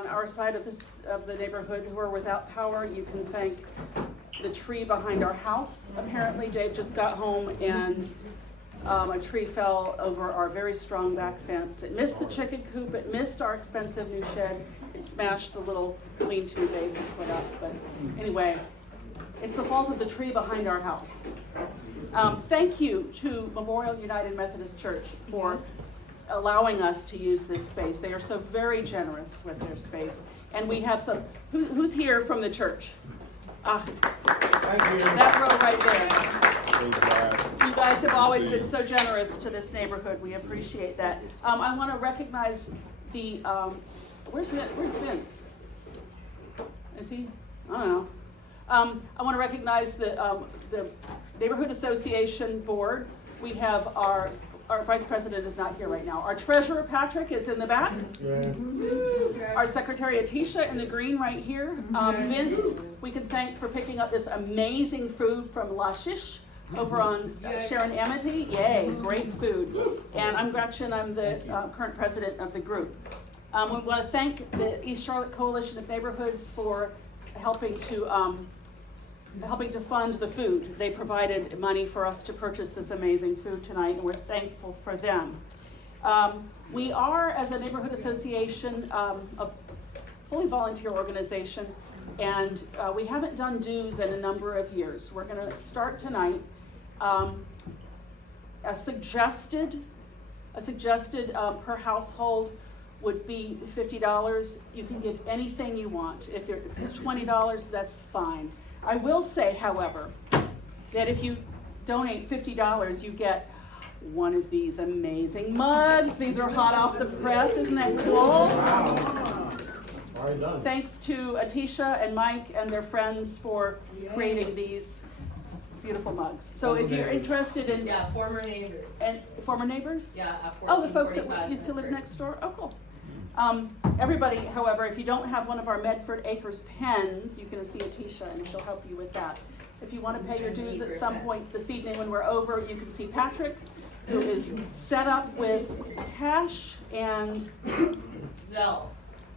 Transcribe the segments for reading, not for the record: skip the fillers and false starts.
on our side of the neighborhood who are without power, you can thank the tree behind our house. Apparently Dave just got home and a tree fell over our very strong back fence. It missed the chicken coop, it missed our expensive new shed, it smashed the little lean-to Dave had put up. But anyway, it's the fault of the tree behind our house. Thank you to Memorial United Methodist Church for allowing us to use this space. They are so very generous with their space. And we have some, who's here from the church? Thank you. That row right there. You guys have always been so generous to this neighborhood. We appreciate that. I want to recognize the, where's Vince? Is he? I don't know. I want to recognize the Neighborhood Association Board. We have our Vice President is not here right now. Our Treasurer, Patrick, is in the back. Yeah. Our Secretary, Atisha, in the green right here. Vince, we can thank for picking up this amazing food from La Chiche over on Sharon Amity. Yay, great food. And I'm Gretchen, I'm the current president of the group. We want to thank the East Charlotte Coalition of Neighborhoods for helping to fund the food. They provided money for us to purchase this amazing food tonight, and we're thankful for them. We are, as a neighborhood association, a fully volunteer organization, and we haven't done dues in a number of years. We're going to start tonight. A suggested per household would be $50. You can give anything you want. If it's $20, that's fine. I will say, however, that if you donate $50, you get one of these amazing mugs. These are hot off the press. Isn't that cool? Wow. Already done. Thanks to Atisha and Mike and their friends for creating these beautiful mugs. So if you're interested in... Yeah, former neighbors. And former neighbors? Yeah, oh, the folks that used to live next door? Oh, cool. Everybody, however, if you don't have one of our Medford Acres pens, you can see Atisha and she'll help you with that. If you want to pay your dues at some point this evening when we're over, you can see Patrick, who is set up with cash and... Zelle.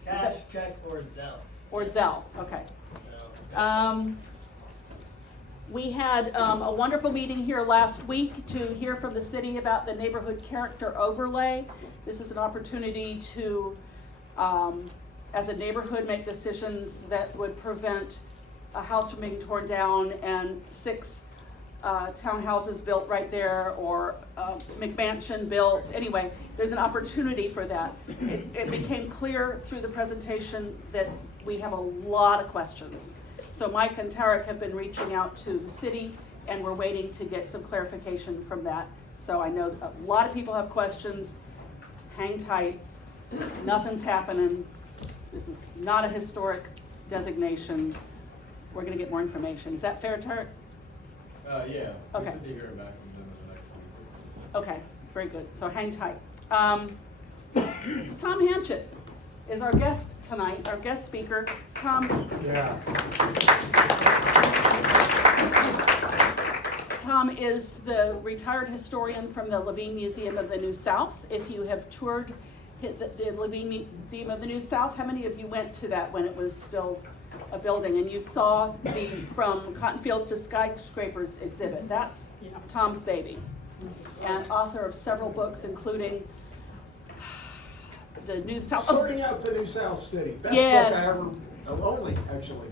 Cash, check, or Zelle. Or Zelle, okay. We had a wonderful meeting here last week to hear from the city about the neighborhood character overlay. This is an opportunity to, as a neighborhood, make decisions that would prevent a house from being torn down and 6 townhouses built right there, or McMansion built. Anyway, there's an opportunity for that. It became clear through the presentation that we have a lot of questions. So Mike and Tarek have been reaching out to the city, and we're waiting to get some clarification from that. So I know a lot of people have questions. Hang tight. Nothing's happening. This is not a historic designation. We're going to get more information. Is that fair, Tarek? Yeah. Okay. We should be hearing back from them in the next week. Okay, very good. So hang tight. Tom Hanchett is our guest tonight, our guest speaker. Tom. Yeah. Tom is the retired historian from the Levine Museum of the New South. If you have toured the Levine Museum of the New South, how many of you went to that when it was still a building and you saw the From Cotton Fields to Skyscrapers exhibit? That's Tom's baby. And author of several books, including the New South. Sorting out the New South City. Best Yeah. book I ever, only actually.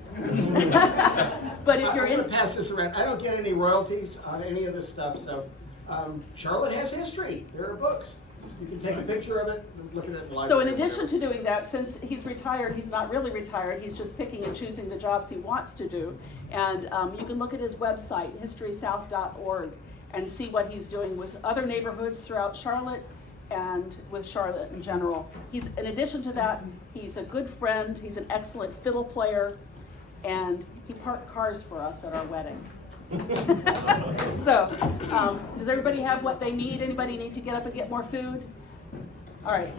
But if you're I'm in, gonna pass this around. I don't get any royalties on any of this stuff, so Charlotte has history. There are books. You can take a picture of it, look at it in the library. so in addition to doing that, since he's retired, he's not really retired, he's just picking and choosing the jobs he wants to do. And you can look at his website, historysouth.org, and see what he's doing with other neighborhoods throughout Charlotte and with Charlotte in general. He's, in addition to that, he's a good friend, he's an excellent fiddle player, and he parked cars for us at our wedding. So, does everybody have what they need? Anybody need to get up and get more food? All right,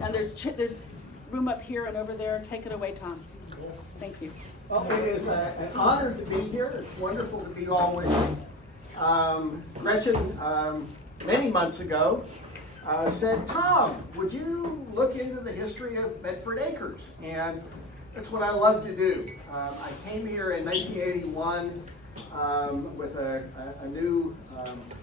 and there's room up here and over there. Take it away, Tom. Thank you. Well, it is an honor to be here. It's wonderful to be all with you. Gretchen, many months ago, said, Tom, would you look into the history of Medford Acres? And that's what I love to do. I came here in 1981 with a new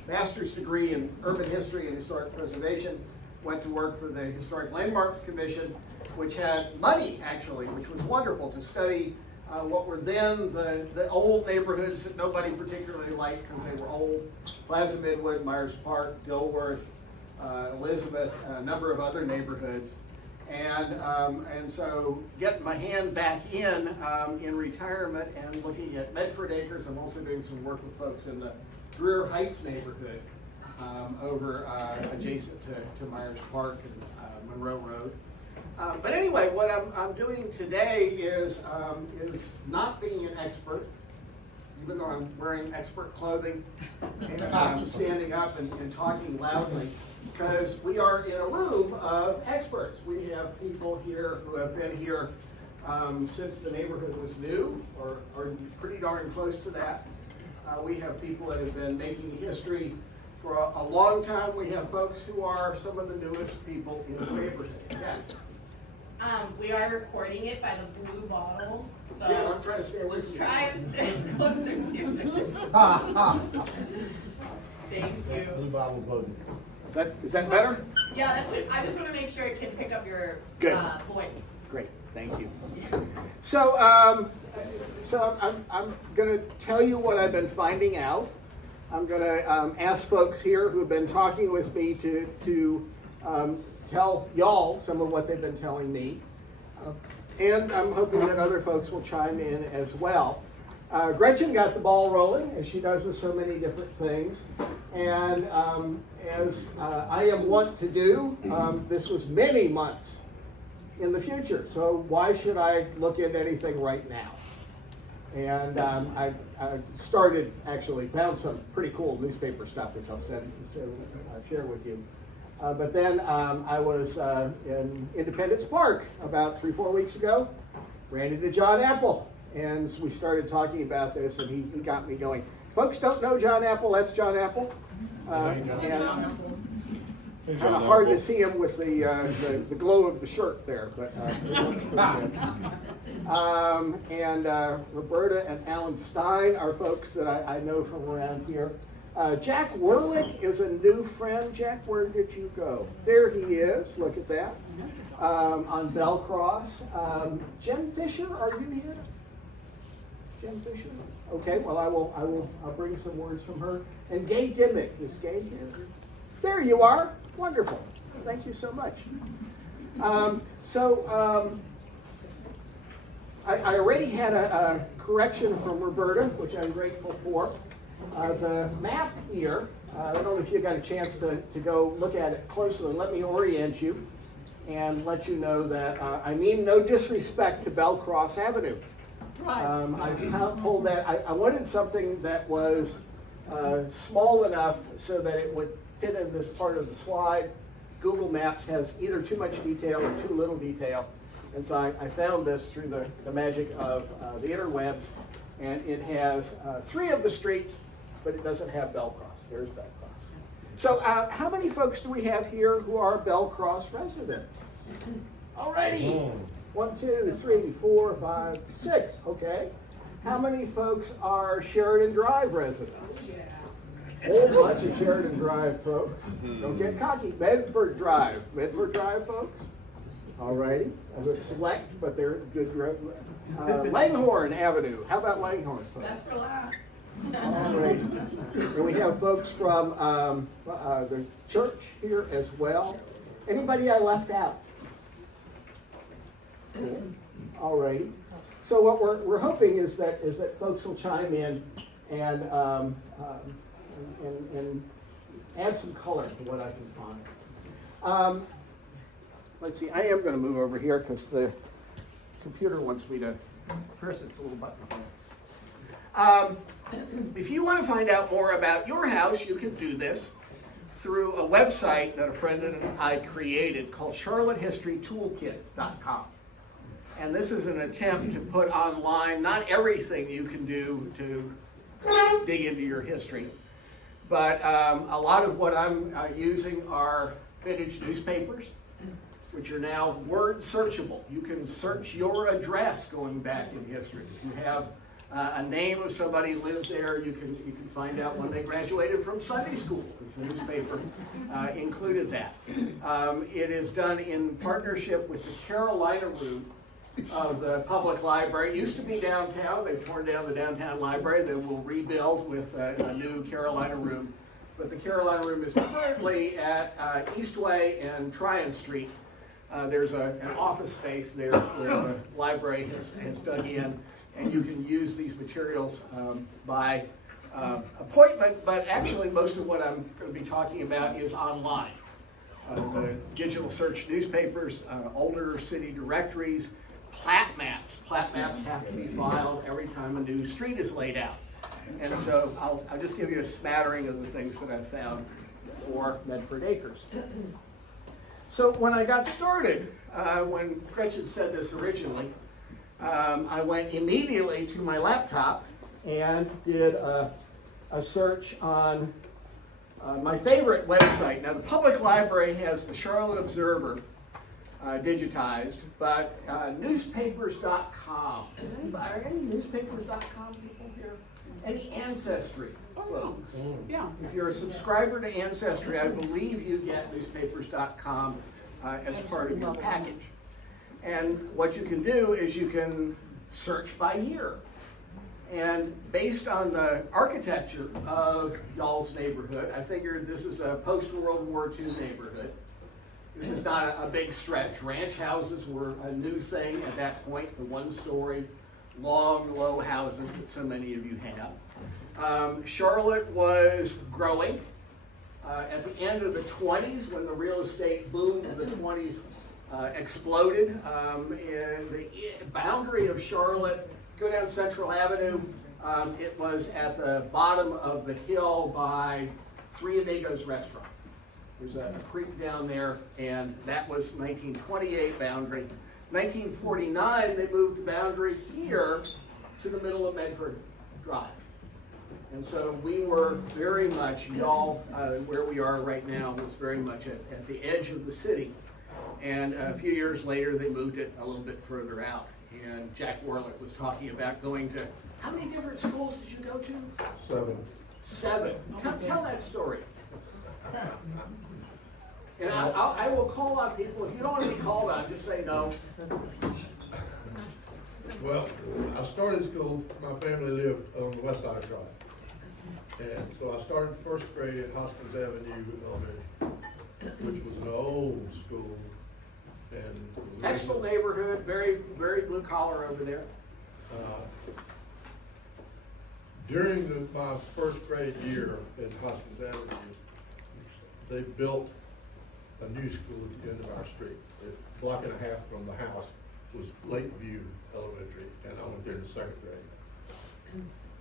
master's degree in urban history and historic preservation. Went to work for the Historic Landmarks Commission, which had money, actually, which was wonderful to study what were then the old neighborhoods that nobody particularly liked because they were old. Plaza Midwood, Myers Park, Dilworth, Elizabeth, a number of other neighborhoods. And so getting my hand back in retirement and looking at Medford Acres. I'm also doing some work with folks in the Greer Heights neighborhood over adjacent to Myers Park and Monroe Road. But anyway, what I'm doing today is not being an expert, even though I'm wearing expert clothing and I'm standing up and talking loudly, because we are in a room of experts. We have people here who have been here since the neighborhood was new, or pretty darn close to that. We have people that have been making history for a long time. We have folks who are some of the newest people in the neighborhood. Yes. We are recording it by the blue bottle, so Yeah, I'm trying to stay away just from you. try and stay closer to me. Thank you. Blue bottle voting. Is that better? Yeah, that should, I just want to make sure it can pick up your Good. voice. Great, thank you. So, I'm going to tell you what I've been finding out. I'm going to ask folks here who have been talking with me to tell y'all some of what they've been telling me. And I'm hoping that other folks will chime in as well. Gretchen got the ball rolling, as she does with so many different things. And as I am wont to do, this was many months in the future. So why should I look into anything right now? And I started, actually found some pretty cool newspaper stuff, which I'll share with you. But then I was in Independence Park about 3-4 weeks ago, ran into John Apple, and we started talking about this, and he got me going. Folks don't know John Apple, that's John Apple. And kind of hard to see him with the glow of the shirt there, but and Roberta and Alan Stein are folks that I know from around here. Jack Werlick is a new friend. Jack, where did you go? There he is. Look at that. On Bellcross. Jen Fisher, are you here? Jen Fisher? Okay. Well, I'll bring some words from her. And Gay Dimmick, is Gay here? There you are. Wonderful. Thank you so much. I already had a correction from Roberta, which I'm grateful for. The map here, I don't know if you got a chance to go look at it closely. Let me orient you and let you know that I mean no disrespect to Bellcross Avenue. That's right. I told that I wanted something that was small enough so that it would fit in this part of the slide. Google Maps has either too much detail or too little detail. And so I found this through the magic of the interwebs. And it has 3 of the streets, but it doesn't have Bellcross. There's Bellcross. So how many folks do we have here who are Bellcross residents? Alrighty. 1, 2, 3, 4, 5, 6. Okay. How many folks are Sheridan Drive residents? Whole bunch of Sheridan Drive folks. Don't get cocky. Medford Drive. Medford Drive folks? Alrighty. I was select, but they're good. Langhorne Avenue. How about Langhorne folks? That's for last. Alright. And we have folks from the church here as well. Anybody I left out? Cool. Alrighty. So what we're hoping is that folks will chime in and add some color to what I can find. Let's see. I am going to move over here because the computer wants me to press its little button here. If you want to find out more about your house, you can do this through a website that a friend and I created called charlottehistorytoolkit.com. And this is an attempt to put online not everything you can do to dig into your history, but a lot of what I'm using are vintage newspapers, which are now word searchable. You can search your address going back in history. If you have a name of somebody who lived there, you can find out when they graduated from Sunday school. The newspaper included that. It is done in partnership with the Carolina Room of the public library. It used to be downtown. They torn down the downtown library. They will rebuild with a new Carolina Room. But the Carolina Room is currently at Eastway and Tryon Street. There's an office space there where the library has dug in, and you can use these materials by appointment, but actually most of what I'm going to be talking about is online. The digital search newspapers, older city directories, plat maps. Plat maps have to be filed every time a new street is laid out. And so I'll just give you a smattering of the things that I've found for Medford Acres. So when I got started, when Gretchen said this originally, I went immediately to my laptop and did a search on my favorite website. Now the public library has the Charlotte Observer digitized, but newspapers.com. Are any newspapers.com people here? Any Ancestry folks? Yeah. If you're a subscriber to Ancestry, I believe you get newspapers.com as part of your package. And what you can do is you can search by year. And based on the architecture of y'all's neighborhood, I figured this is a post-World War II neighborhood. This is not a big stretch. Ranch houses were a new thing at that point, the one-story, long, low houses that so many of you have. Charlotte was growing. At the end of the 20s, when the real estate boom of the 20s exploded, and the boundary of Charlotte, go down Central Avenue, it was at the bottom of the hill by Three Amigos Restaurant. There's a creek down there, and that was 1928 boundary. 1949, they moved the boundary here to the middle of Medford Drive. And so we were very much, y'all, where we are right now was very much at the edge of the city. And a few years later, they moved it a little bit further out. And Jack Warlick was talking about going to, how many different schools did you go to? 7. Tell that story. And I will call on people. If you don't want to be called on, just say no. Well, I started school, my family lived on the west side of Charlotte. And so I started first grade at Hoskins Avenue Elementary, which was an old school. And Excellent neighborhood, very, very blue collar over there. During my first grade year at Hoskins Avenue, they built a new school at the end of our street. A block and a half from the house was Lakeview Elementary, and I went there in second grade.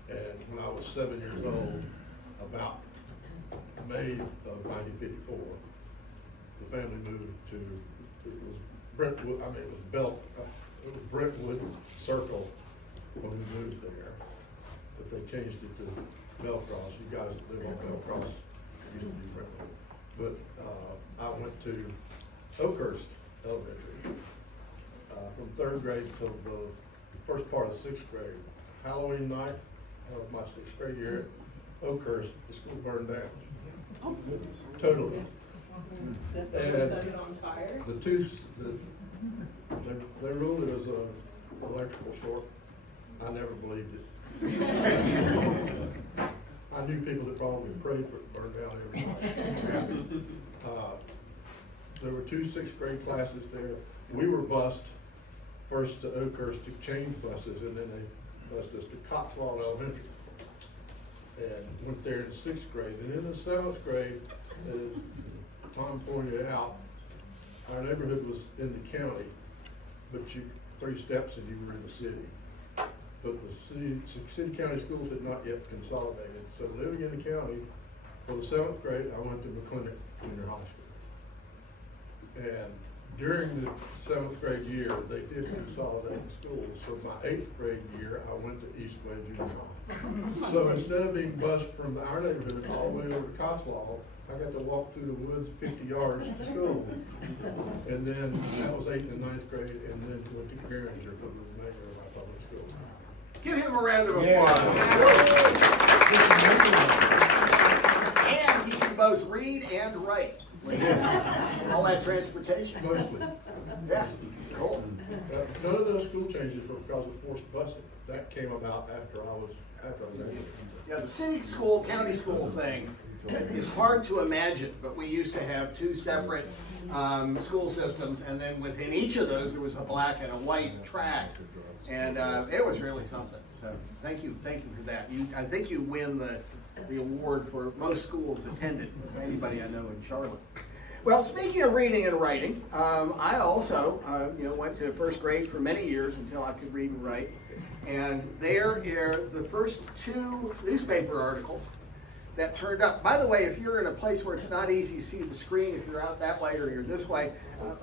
And when I was 7 years old, about May of 1954, the family moved to, it was Brentwood, it was Brentwood Circle when we moved there. But they changed it to Belcross. You guys live on Belcross, it used to be Brentwood. But I went to Oakhurst Elementary from third grade till the first part of sixth grade. Halloween night of my sixth grade year at Oakhurst, the school burned down. Totally. And Set it on fire. they ruled it as an electrical short. I never believed it. I knew people that probably prayed for it to burn down every night. There were 2 sixth grade classes there. We were bused first to Oakhurst to change buses, and then they bused us to Cotswold Elementary. And went there in sixth grade. And in the seventh grade, as Tom pointed out, our neighborhood was in the county, but 3 steps and you were in the city. But the city county schools had not yet consolidated. So living in the county, for the 7th grade, I went to McClintock Junior High School. And during the 7th grade year, they did consolidate schools. So my 8th grade year, I went to Eastway Junior High. So instead of being bused from our neighborhood all the way over to Coslaw, I got to walk through the woods 50 yards to school. And then that was 8th and 9th grade, and then went to Garinger for the remainder of my public school. Give him a round of applause. And he can both read and write. All that transportation. Mostly. Yeah, cool. None of those school changes were because of forced busing. That came about after I was graduated. Yeah, the city school, county school thing is hard to imagine, but we used to have two separate school systems, and then within each of those, there was a black and a white track. And it was really something. So thank you for that. I think you win the award for most schools attended, anybody I know in Charlotte. Well, speaking of reading and writing, I also went to first grade for many years until I could read and write. And there are the first 2 newspaper articles that turned up. By the way, if you're in a place where it's not easy to see the screen, if you're out that way or you're this way,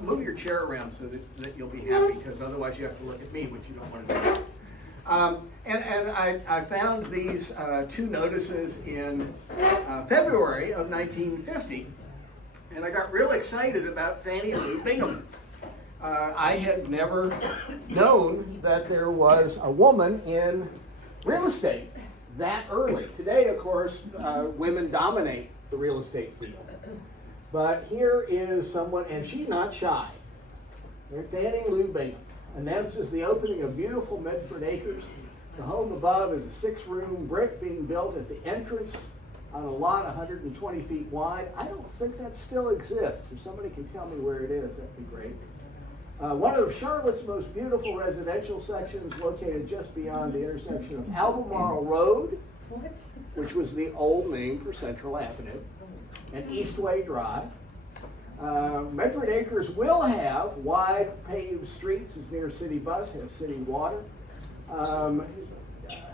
move your chair around so that you'll be happy, because otherwise you have to look at me, which you don't want to do. And I found these 2 notices in February of 1950, and I got real excited about Fannie Lou Bingham. I had never known that there was a woman in real estate that early. Today, of course, women dominate the real estate field. But here is someone, and she's not shy. Fannie Lou Bingham announces the opening of beautiful Medford Acres. The home above is a 6-room brick being built at the entrance on a lot 120 feet wide. I don't think that still exists. If somebody can tell me where it is, that'd be great. One of Charlotte's most beautiful residential sections, located just beyond the intersection of Albemarle Road, which was the old name for Central Avenue, and Eastway Drive. Medford Acres will have wide paved streets, is near city bus, has city water.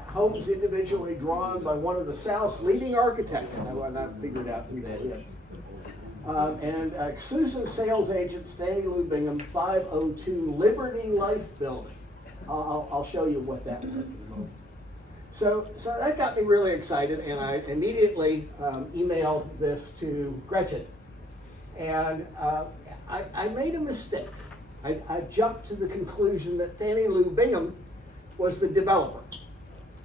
Homes individually drawn by one of the South's leading architects. I have not figured out who that is. And exclusive sales agent Fannie Lou Bingham, 502 Liberty Life Building. I'll show you what that is. So that got me really excited, and I immediately emailed this to Gretchen. And I made a mistake. I jumped to the conclusion that Fannie Lou Bingham was the developer.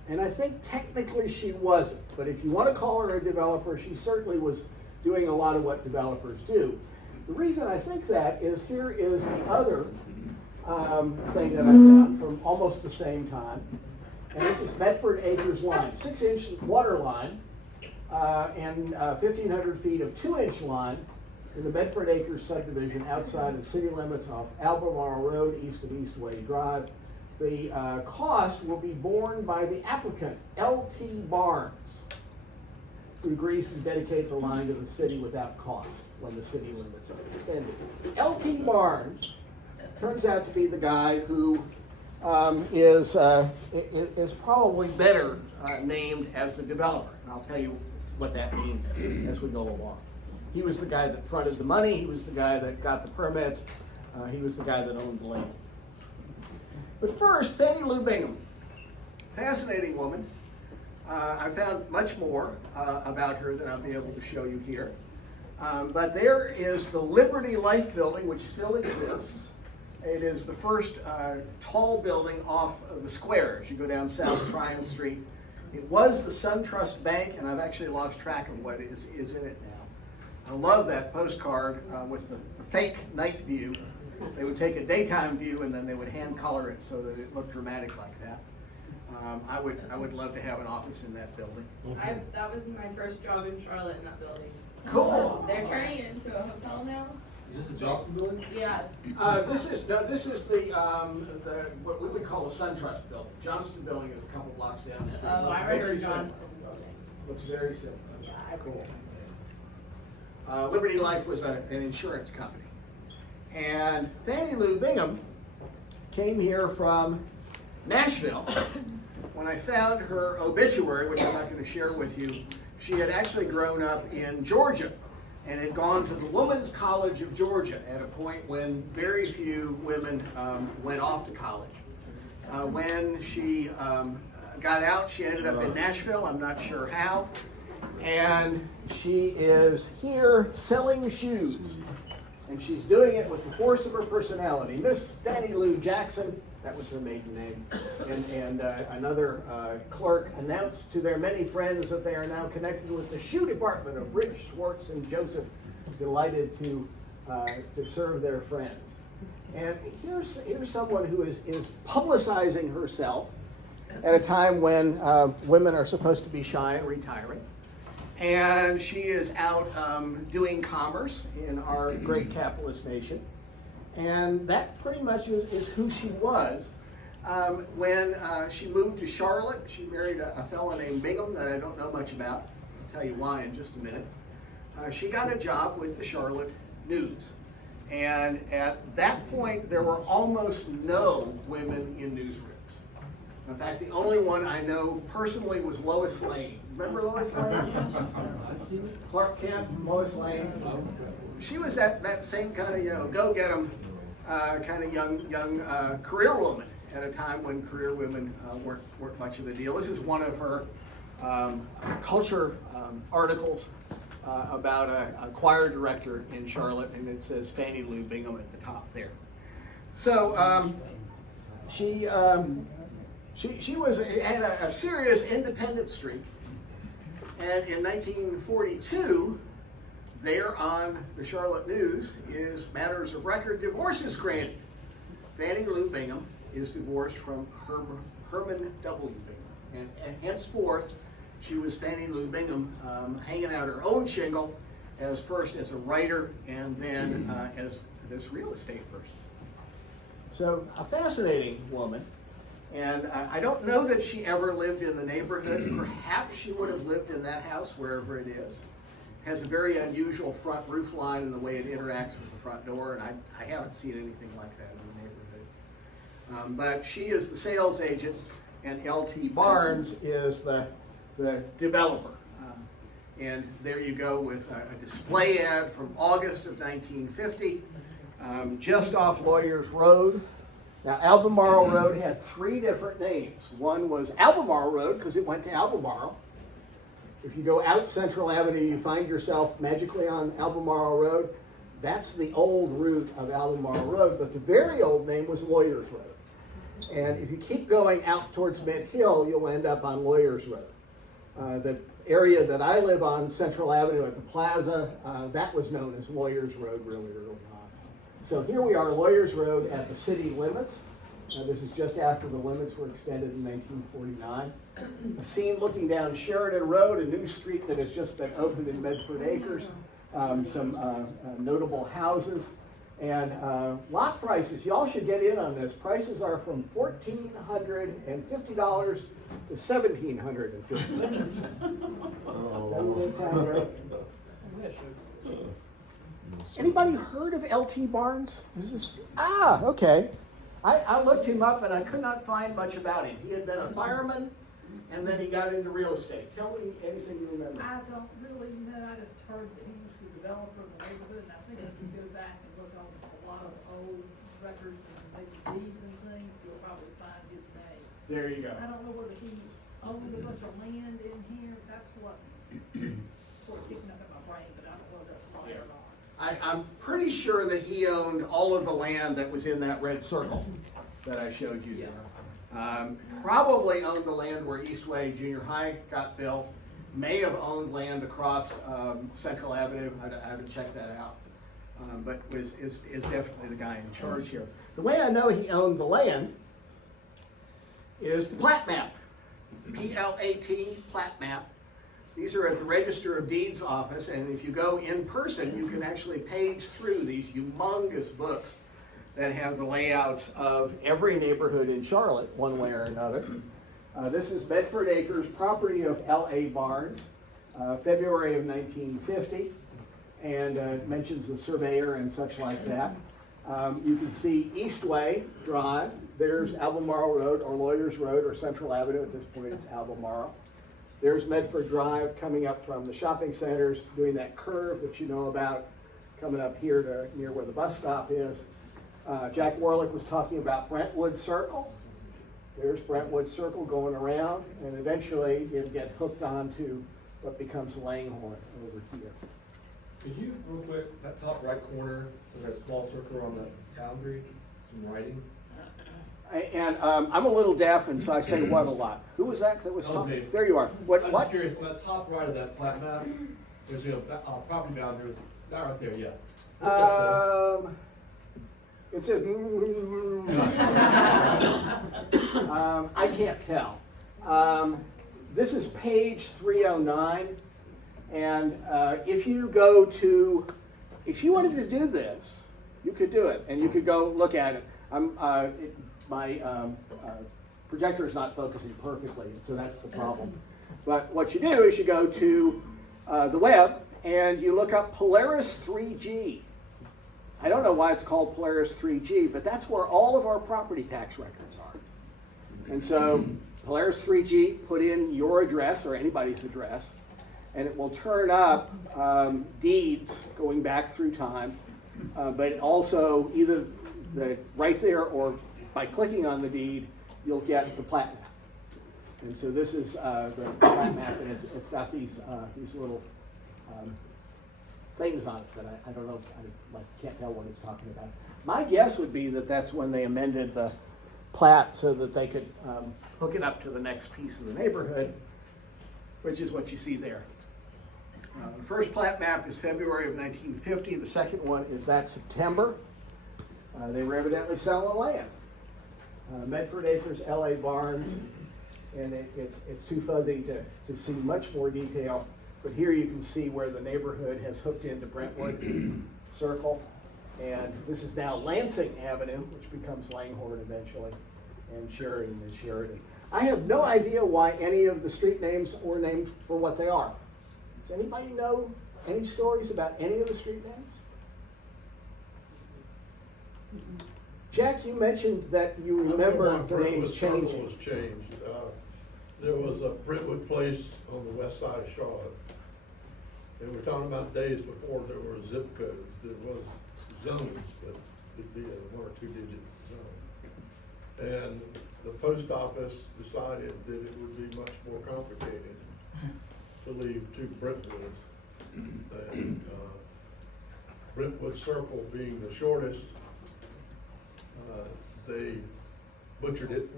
And I think technically she wasn't, but if you want to call her a developer, she certainly was doing a lot of what developers do. The reason I think that is, here is the other thing that I found from almost the same time. And this is Medford Acres line, 6-inch water line, and 1,500 feet of 2-inch line in the Medford Acres subdivision outside the city limits off Albemarle Road, east of Eastway Drive. The cost will be borne by the applicant, L.T. Barnes, who agrees to dedicate the line to the city without cost when the city limits are extended. L.T. Barnes turns out to be the guy who is probably better named as the developer. And I'll tell you what that means as we go along. He was the guy that fronted the money. He was the guy that got the permits. He was the guy that owned the land. But first, Fannie Lou Bingham, fascinating woman. I found much more about her than I'll be able to show you here. But there is the Liberty Life Building, which still exists. It is the first tall building off of the square as you go down South Triangle Street. It was the SunTrust Bank, and I've actually lost track of what is in it now. I love that postcard with the fake night view. They would take a daytime view and then they would hand color it so that it looked dramatic like that. I would love to have an office in that building. That was my first job in Charlotte in that building. Cool. They're turning it into a hotel now. Is this the Johnson building? Yes. This is the what we would call a SunTrust building. Johnston building is a couple blocks down the street. Oh, Looks I very remember similar. Johnston building. Looks very similar. Yeah, I Cool. Liberty Life was an insurance company. And Fannie Lou Bingham came here from Nashville. When I found her obituary, which I'm not going to share with you, she had actually grown up in Georgia. and had gone to the Women's College of Georgia at a point when very few women went off to college. When she got out, she ended up in Nashville, I'm not sure how, and she is here selling shoes. And she's doing it with the force of her personality. Miss Fannie Lou Jackson, that was her maiden name, and another clerk announced to their many friends that they are now connected with the shoe department of Rich, Schwartz, and Joseph, delighted to serve their friends. And here's someone who is publicizing herself at a time when women are supposed to be shy and retiring. And she is out doing commerce in our great capitalist nation. And that pretty much is who she was. When she moved to Charlotte, she married a fellow named Bingham that I don't know much about. I'll tell you why in just a minute. She got a job with the Charlotte News. And at that point, there were almost no women in newsrooms. In fact, the only one I know personally was Lois Lane. Remember Lois Lane? Clark Kent, Lois Lane. She was that same kind of, go get 'em kind of young career woman at a time when career women weren't much of a deal. This is one of her culture articles about a choir director in Charlotte, and it says Fannie Lou Bingham at the top there. So she had a serious independent streak, and in 1942, there on the Charlotte News is matters of record, divorces granted. Fannie Lou Bingham is divorced from Herman W. Bingham, and henceforth, she was Fannie Lou Bingham, hanging out her own shingle first as a writer and then as this real estate person. So a fascinating woman. And I don't know that she ever lived in the neighborhood. Perhaps she would have lived in that house, wherever it is. It has a very unusual front roof line in the way it interacts with the front door, and I haven't seen anything like that in the neighborhood. But she is the sales agent, and L.T. Barnes is the developer. And there you go with a display ad from August of 1950, just off Lawyers Road. Now, Albemarle Road had three different names. One was Albemarle Road because it went to Albemarle. If you go out Central Avenue, you find yourself magically on Albemarle Road. That's the old route of Albemarle Road, but the very old name was Lawyers Road. And if you keep going out towards Mid Hill, you'll end up on Lawyers Road. The area that I live on, Central Avenue at the plaza, that was known as Lawyers Road really early on. So here we are, Lawyers Road at the city limits. This is just after the limits were extended in 1949. A scene looking down Sheridan Road, a new street that has just been opened in Medford Acres. Some notable houses. And lot prices, y'all should get in on this. Prices are from $1,450 to $1,750. Doesn't that sound right? Anybody heard of L.T. Barnes? Okay. I looked him up and I could not find much about him. He had been a fireman and then he got into real estate. Tell me anything you remember. I don't really know. I just heard that he was the developer of the neighborhood, and I think if you go back and look on a lot of old records and maybe deeds and things, you'll probably find his name. There you go. I don't know whether he owned a bunch of land in here. That's what sort of kicking up in my brain, but I don't know if that's right or not. I'm pretty sure that he owned all of the land that was in that red circle that I showed you there. Probably owned the land where Eastway Junior High got built. May have owned land across Central Avenue. I haven't checked that out. But is definitely the guy in charge here. The way I know he owned the land is the plat map. P-L-A-T, plat map. These are at the Register of Deeds office, and if you go in person, you can actually page through these humongous books that have the layouts of every neighborhood in Charlotte, one way or another. This is Medford Acres, property of L.A. Barnes, February of 1950, and it mentions the surveyor and such like that. You can see Eastway Drive. There's Albemarle Road, or Lawyers Road, or Central Avenue. At this point, it's Albemarle. There's Medford Drive coming up from the shopping centers, doing that curve that you know about, coming up here to near where the bus stop is. Jack Warlick was talking about Brentwood Circle. There's Brentwood Circle going around, and eventually it'll get hooked onto what becomes Langhorne over here. Could you, real quick, that top right corner, there's that small circle on the boundary, some writing? And I'm a little deaf, and so I say what a lot. Who was that was Oh, talking? me. There you are. I'm What? just curious, on that top right of that plat map, there's a property boundary, that right there, yeah. What's that say? It says, I can't tell. This is page 309, and if you wanted to do this, you could do it, and you could go look at it. My projector is not focusing perfectly, so that's the problem. But what you do is you go to the web, and you look up Polaris 3G. I don't know why it's called Polaris 3G, but that's where all of our property tax records are. And so Polaris 3G, put in your address or anybody's address, and it will turn up deeds going back through time, but also either right there or by clicking on the deed, you'll get the plat map. And so this is the plat map, and it's got these little things on it that I don't know, I can't tell what it's talking about. My guess would be that that's when they amended the plat so that they could hook it up to the next piece of the neighborhood, which is what you see there. The first plat map is February of 1950. The second one is that September. They were evidently selling land. Medford Acres, LA Barns, and it's too fuzzy to see much more detail. But here you can see where the neighborhood has hooked into Brentwood Circle. And this is now Lansing Avenue, which becomes Langhorne eventually. And Sheridan is Sheridan. I have no idea why any of the street names were named for what they are. Does anybody know any stories about any of the street names? Jack, you mentioned that you remember the names changing. Circle was changed. There was a Brentwood Place on the west side of Charlotte. And we're talking about days before there were zip codes. There was zones, but it'd be a 1 or 2 digit zone. And the post office decided that it would be much more complicated to leave 2 Brentwoods. And Brentwood Circle being the shortest, they butchered it,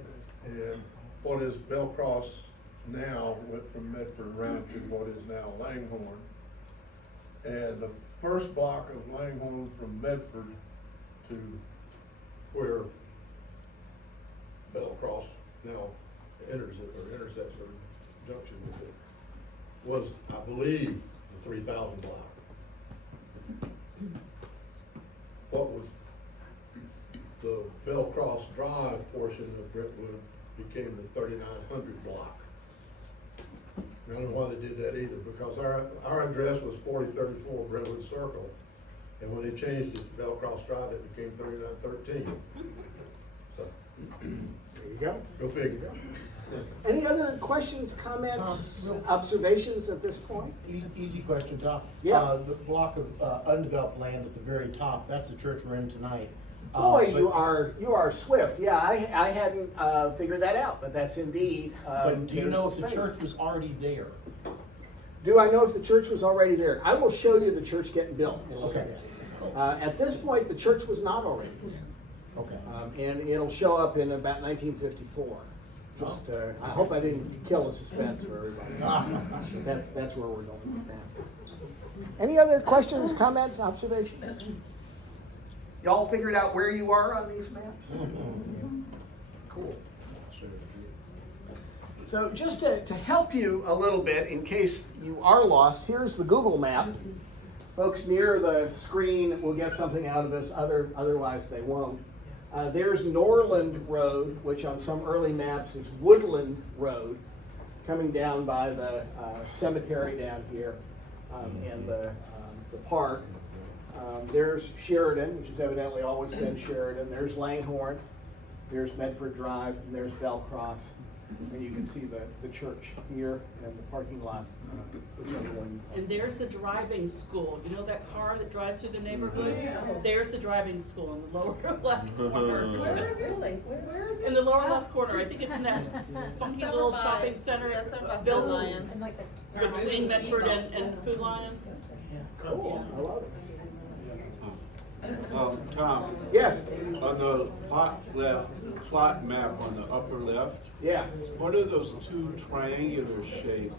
and what is Bellcross now went from Medford around to what is now Langhorne. And the first block of Langhorne from Medford to where Bellcross now enters it or intersects or junction with it was, I believe, the 3000 block. What was the Bellcross Drive portion of Brentwood became the 3900 block. I don't know why they did that either, because our address was 4034 Brentwood Circle, and when they changed it to Bellcross Drive, it became 3913. So, There you go. go figure. Any other questions, comments, observations at this point? Easy question, Tom. Yeah. The block of undeveloped land at the very top, that's the church we're in tonight. Boy, But- you are swift. Yeah, I hadn't figured that out, but that's indeed. But do you there's know if the space. church was already there? Do I know if the church was already there? I will show you the church getting built. in a little Okay. bit. At this point, the church was not already there. Okay. And it'll show up in about 1954. Just, I hope I didn't kill the suspense for everybody. That's where we're going with that. Any other questions, comments, observations? Y'all figured out where you are on these maps? Cool. So just to help you a little bit, in case you are lost, here's the Google map. Folks near the screen will get something out of this, otherwise they won't. There's Norland Road, which on some early maps is Woodland Road, coming down by the cemetery down here and the park. There's Sheridan, which has evidently always been Sheridan. There's Langhorne. There's Medford Drive, and there's Bellcross. And you can see the church here and the parking lot. Whichever one. And there's the driving school. You know that car that drives through the neighborhood? There's the driving school in the lower left corner. Where is it? Where is it? In the lower left corner, I think it's in that funky little shopping center building between Medford and the Food Lion. Cool, I love it. Tom, Yes, on the plot map on the upper left, yeah. what are those two triangular shapes?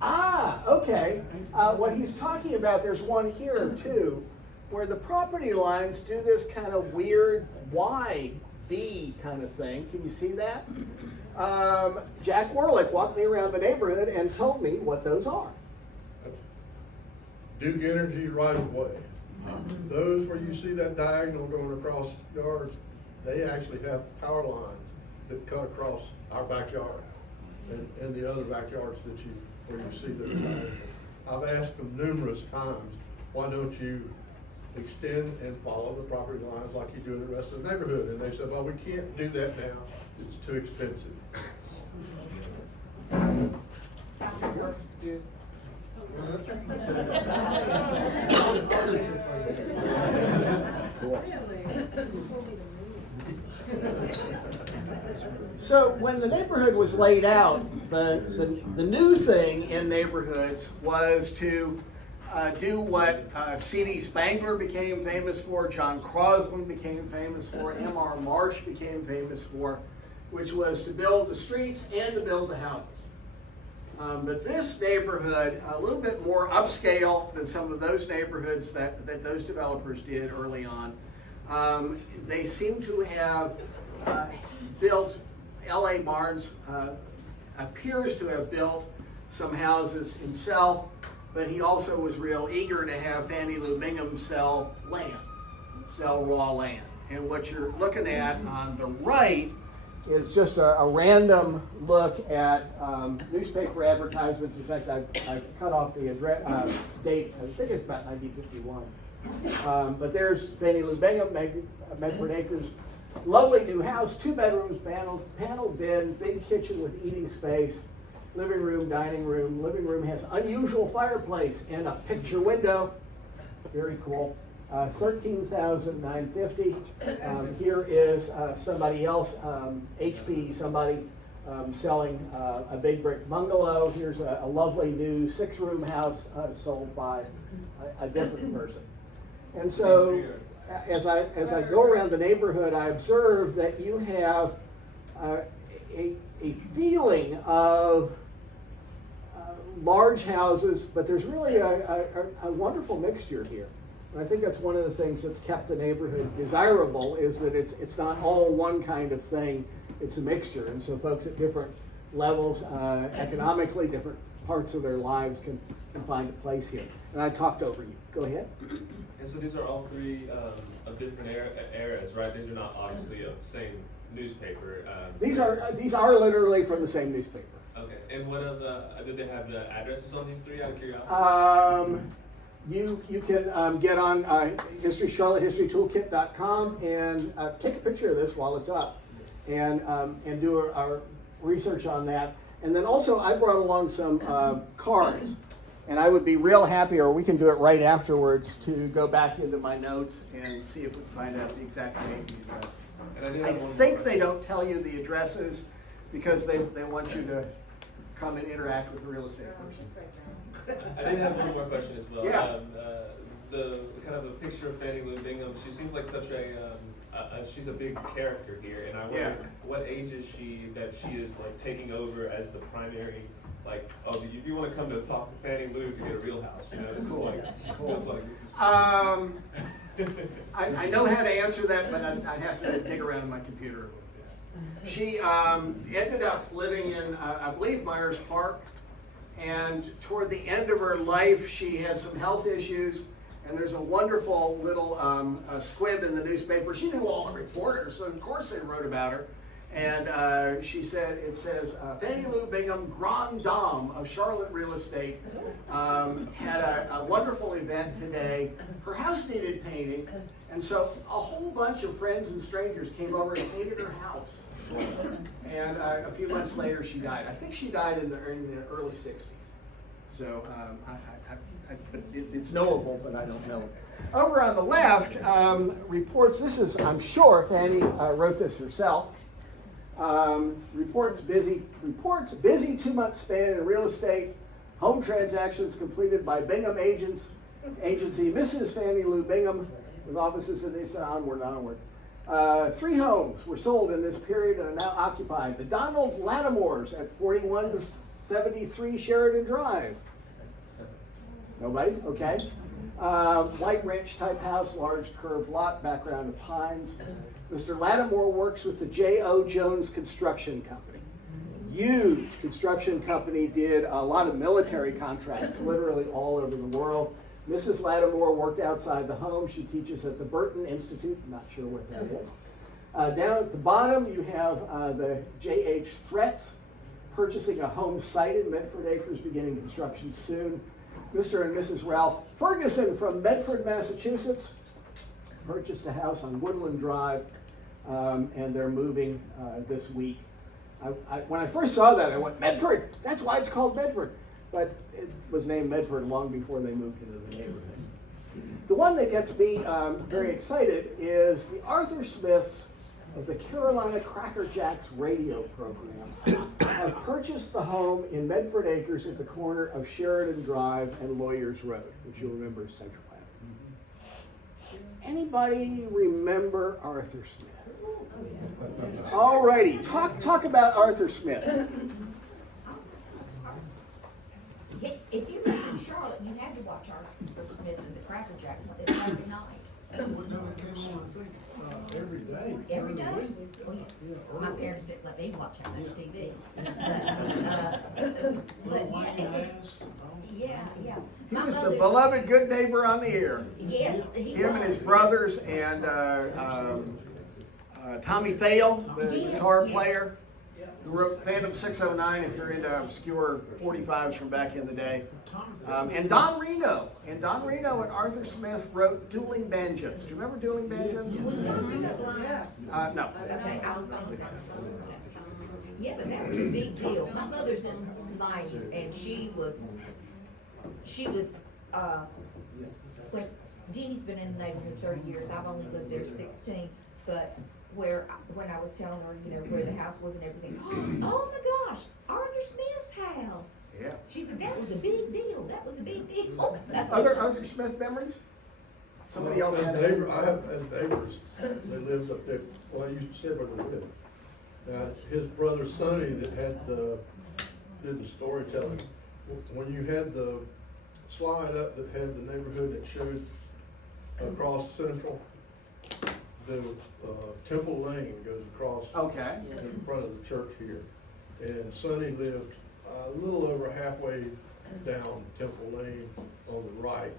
Ah, okay. What he's talking about, there's one here too, where the property lines do this kind of weird Y, V kind of thing. Can you see that? Jack Warlick walked me around the neighborhood and told me what those are. Duke Energy right of way. Those where you see that diagonal going across yards, they actually have power lines that cut across our backyard and the other backyards where you see those diagonals. I've asked them numerous times, why don't you extend and follow the property lines like you do in the rest of the neighborhood? And they said, well, we can't do that now, it's too expensive. So when the neighborhood was laid out, the new thing in neighborhoods was to do what C.D. Spangler became famous for, John Crosland became famous for, M.R. Marsh became famous for, which was to build the streets and to build the houses. But this neighborhood, a little bit more upscale than some of those neighborhoods that those developers did early on. They seem to have built, L.A. Barnes appears to have built some houses himself, but he also was real eager to have Fannie Lou Bingham sell raw land. And what you're looking at on the right is just a random look at newspaper advertisements. In fact, I cut off the date, I think it's about 1951. But there's Fannie Lou Bingham, Medford Acres. Lovely new house, 2 bedrooms, paneled bin, big kitchen with eating space, living room, dining room. Living room has unusual fireplace and a picture window. Very cool. $13,950. Here is somebody else, HP, somebody selling a big brick bungalow. Here's a lovely new 6-room house sold by a different person. And so, as I go around the neighborhood, I observe that you have a feeling of large houses, but there's really a wonderful mixture here. And I think that's one of the things that's kept the neighborhood desirable, is that it's not all one kind of thing, it's a mixture. And so folks at different levels, economically, different parts of their lives can find a place here. And I talked over you. Go ahead. And so these are all three of different eras, right? These are not obviously of the same newspaper. These are literally from the same newspaper. Okay. And what of the, did they have the addresses on these three, out of curiosity? You can get on CharlotteHistoryToolkit.com and take a picture of this while it's up, and do our research on that. And then also I brought along some cards, and I would be real happy, or we can do it right afterwards, to go back into my notes and see if we can find out the exact name of the addresses. And I think they don't tell you the addresses because they want you to come and interact with the real estate person. I did have one more question as well. Yeah. The kind of a picture of Fannie Lou Bingham, she seems like such she's a big character here, and I wonder what age is she that she is like taking over as the primary, like, oh, you want to come to talk to Fannie Lou to get a real house, you know, this is like, feels like this is I know how to answer that, but I'd have to dig around in my computer a little bit. She ended up living in, I believe, Myers Park, and toward the end of her life, she had some health issues, and there's a wonderful little squib in the newspaper. She knew all the reporters, so of course they wrote about her. And she said, it says, Fannie Lou Bingham, Grande Dame of Charlotte Real Estate, had a wonderful event today. Her house needed painting, and so a whole bunch of friends and strangers came over and painted her house. And a few months later, she died. I think she died in the early 60s. So but it's knowable, but I don't know it. Over on the left, reports, this is, I'm sure Fanny wrote this herself. Reports busy 2-month span in real estate, home transactions completed by Bingham Agency, Mrs. Fannie Lou Bingham, with offices in this onward and onward. 3 homes were sold in this period and are now occupied. The Donald Lattimores at 41 to 73 Sheridan Drive. Nobody? Okay. White ranch type house, large curved lot, background of pines. Mr. Lattimore works with the J.O. Jones Construction Company. Huge construction company, did a lot of military contracts, literally all over the world. Mrs. Lattimore worked outside the home. She teaches at the Burton Institute. I'm not sure what that is. Down at the bottom, you have the J.H. Threats, purchasing a home site in Medford Acres, beginning construction soon. Mr. and Mrs. Ralph Ferguson from Medford, Massachusetts, purchased a house on Woodland Drive, and they're moving this week. When I first saw that, I went, Medford! That's why it's called Medford. But it was named Medford long before they moved into the neighborhood. The one that gets me very excited is the Arthur Smiths of the Carolina Cracker Jacks radio program have purchased the home in Medford Acres at the corner of Sheridan Drive and Lawyers Road, which you'll remember is Central Avenue. Anybody remember Arthur Smith? All righty, talk about Arthur Smith. If you lived in Charlotte, you had to watch Arthur Smith and the Cracker Jacks every night. Every day. Every day? Well, yeah. My parents didn't let me watch that much TV. But yeah, yeah. He was the beloved good neighbor on the air. Yes, he was. Him and his brothers and Tommy Fail, the guitar player, who wrote Phantom 609, if you're into obscure 45s from back in the day. And Don Reno. And Don Reno and Arthur Smith wrote Dueling Banjos. Do you remember Dueling Banjos? Was Don Reno blind? No. Okay, I was thinking that. Yeah, but that was a big deal. My mother's in the 90s, and she was, when Deanie's been in the neighborhood 30 years, I've only lived there 16, but when I was telling her, you know, where the house was and everything, oh my gosh, Arthur Smith's house. Yeah. She said, that was a big deal. That was a big deal. Other Arthur Smith memories? Somebody else had I have had neighbors, they lived up there, well, I used to say where they lived. His brother Sonny that did the storytelling. When you had the slide up that had the neighborhood that showed across Central, the Temple Lane goes across in front of the church here. And Sonny lived a little over halfway down Temple Lane on the right.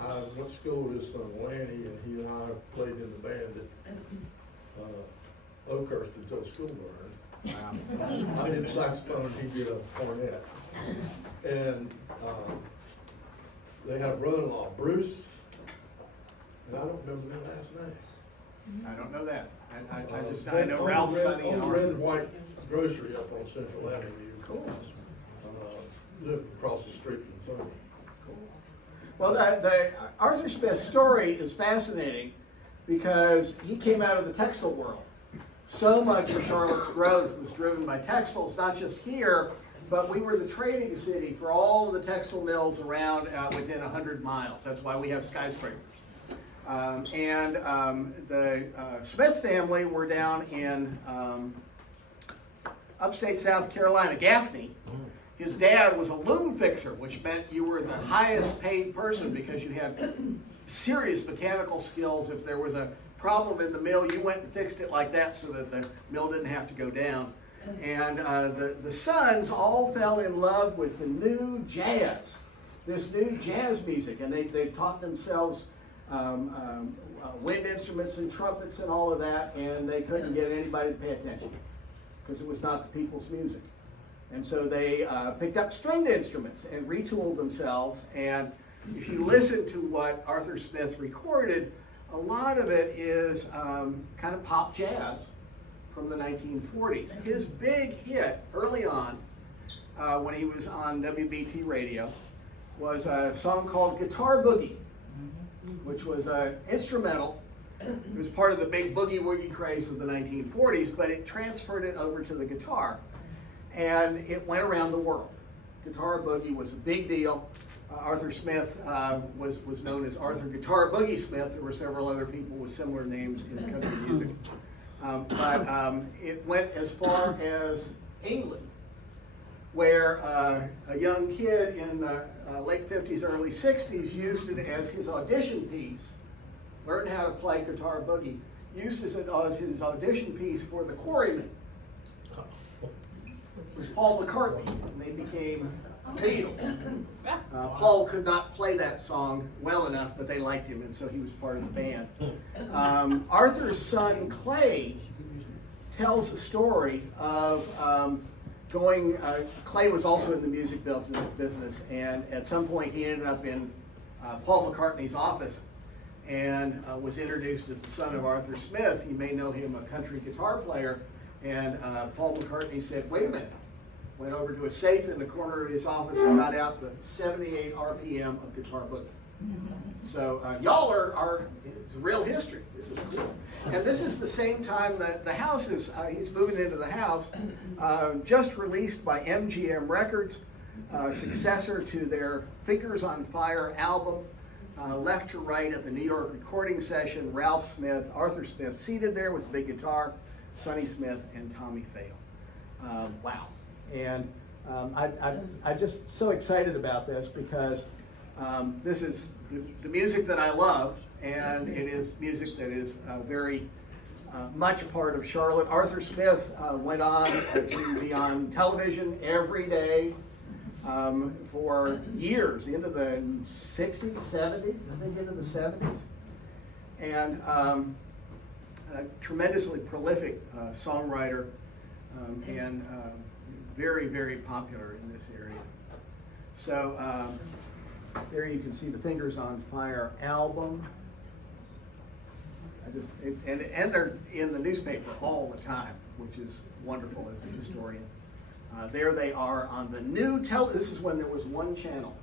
I went to school with his son Lanny, and he and I played in the band at Oakhurst until school burned. Wow. I did saxophone, he did a cornet. And they had a brother-in-law, Bruce, and I don't remember their last names. I don't know that. I know Ralph, Sonny, and on the red and white grocery up on Central Avenue. Cool. Lived across the street from Sonny. Well, the Arthur Smith story is fascinating because he came out of the textile world. So much of Charlotte's growth was driven by textiles, not just here, but we were the trading city for all of the textile mills around within 100 miles. That's why we have skyscrapers. The Smith family were down in upstate South Carolina, Gaffney. His dad was a loom fixer, which meant you were the highest paid person because you had serious mechanical skills. If there was a problem in the mill, you went and fixed it like that so that the mill didn't have to go down. And the sons all fell in love with the new jazz, this new jazz music, and they taught themselves wind instruments and trumpets and all of that, and they couldn't get anybody to pay attention because it was not the people's music. And so they picked up stringed instruments and retooled themselves. And if you listen to what Arthur Smith recorded, a lot of it is kind of pop jazz from the 1940s. His big hit early on, when he was on WBT radio, was a song called Guitar Boogie, which was an instrumental. It was part of the big boogie-woogie craze of the 1940s, but it transferred it over to the guitar, and it went around the world. Guitar Boogie was a big deal. Arthur Smith was known as Arthur Guitar Boogie Smith. There were several other people with similar names in country music. But it went as far as England, where a young kid in the late 50s, early 60s used it as his audition piece, learned how to play Guitar Boogie, used it as his audition piece for the Quarrymen. It was Paul McCartney, and they became Beatles. Paul could not play that song well enough, but they liked him, and so he was part of the band. Arthur's son Clay tells a story of Clay was also in the music business, and at some point he ended up in Paul McCartney's office and was introduced as the son of Arthur Smith. You may know him, a country guitar player, and Paul McCartney said, "Wait a minute." Went over to a safe in the corner of his office and got out the 78 RPM of Guitar Boogie. So y'all it's real history. This is cool. And this is the same time that the house is, he's moving into the house, just released by MGM Records, successor to their Fingers on Fire album. Left to right at the New York recording session, Ralph Smith, Arthur Smith seated there with the big guitar, Sonny Smith and Tommy Fail. Wow. And I'm just so excited about this because this is the music that I love, and it is music that is very much a part of Charlotte. Arthur Smith went on to be on television every day for years, into the 60s, 70s, I think into the 70s. And a tremendously prolific songwriter and very, very popular in this area. So there you can see the Fingers on Fire album. And they're in the newspaper all the time, which is wonderful as a historian. There they are on the new this is when there was one channel.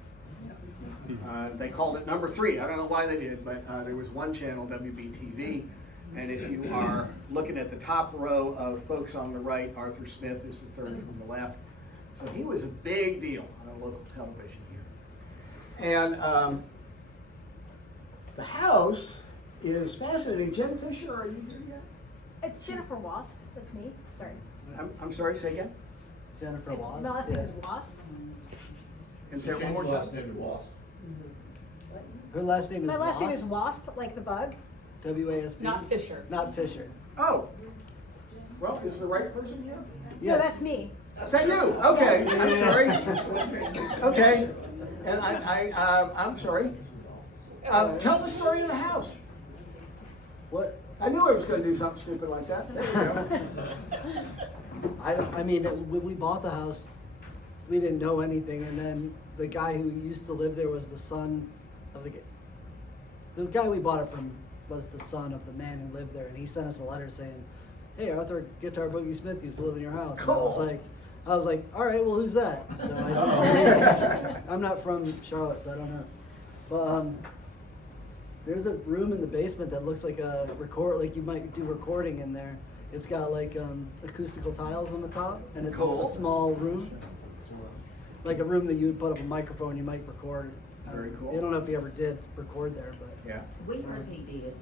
They called it number 3. I don't know why they did, but there was one channel, WBTV. And if you are looking at the top row of folks on the right, Arthur Smith is the third from the left. So he was a big deal on local television here. And the house is fascinating. Jen Fisher, are you here yet? It's Jennifer Wasp. That's me. Sorry. I'm sorry, say again? Jennifer Wasp. My last name is Wasp. And say it one more time. Last name is Wasp. Her last name is My last Wasp? name is Wasp, like the bug. W-A-S-P? Not Fisher. Not Fisher. Oh. Well, is the right person here? No, that's me. Is that you? Okay, I'm sorry. Okay, and I'm sorry. Tell the story of the house. What? I knew I was going to do something stupid like that. There you go. I mean, when we bought the house, we didn't know anything, and then the guy who used to live there was the son of the guy we bought it from was the son of the man who lived there, and he sent us a letter saying, "Hey, Arthur Guitar Boogie Smith used to live in your house." Cool. And I was like, all right, well, who's that? So I didn't say anything. I'm not from Charlotte, so I don't know. But there's a room in the basement that looks like like you might do recording in there. It's got like acoustical tiles on the top, and it's Cool. a small room, like a room that you would put up a microphone, you might record. Very cool. I don't know if he ever did record there, but Yeah. We heard he did.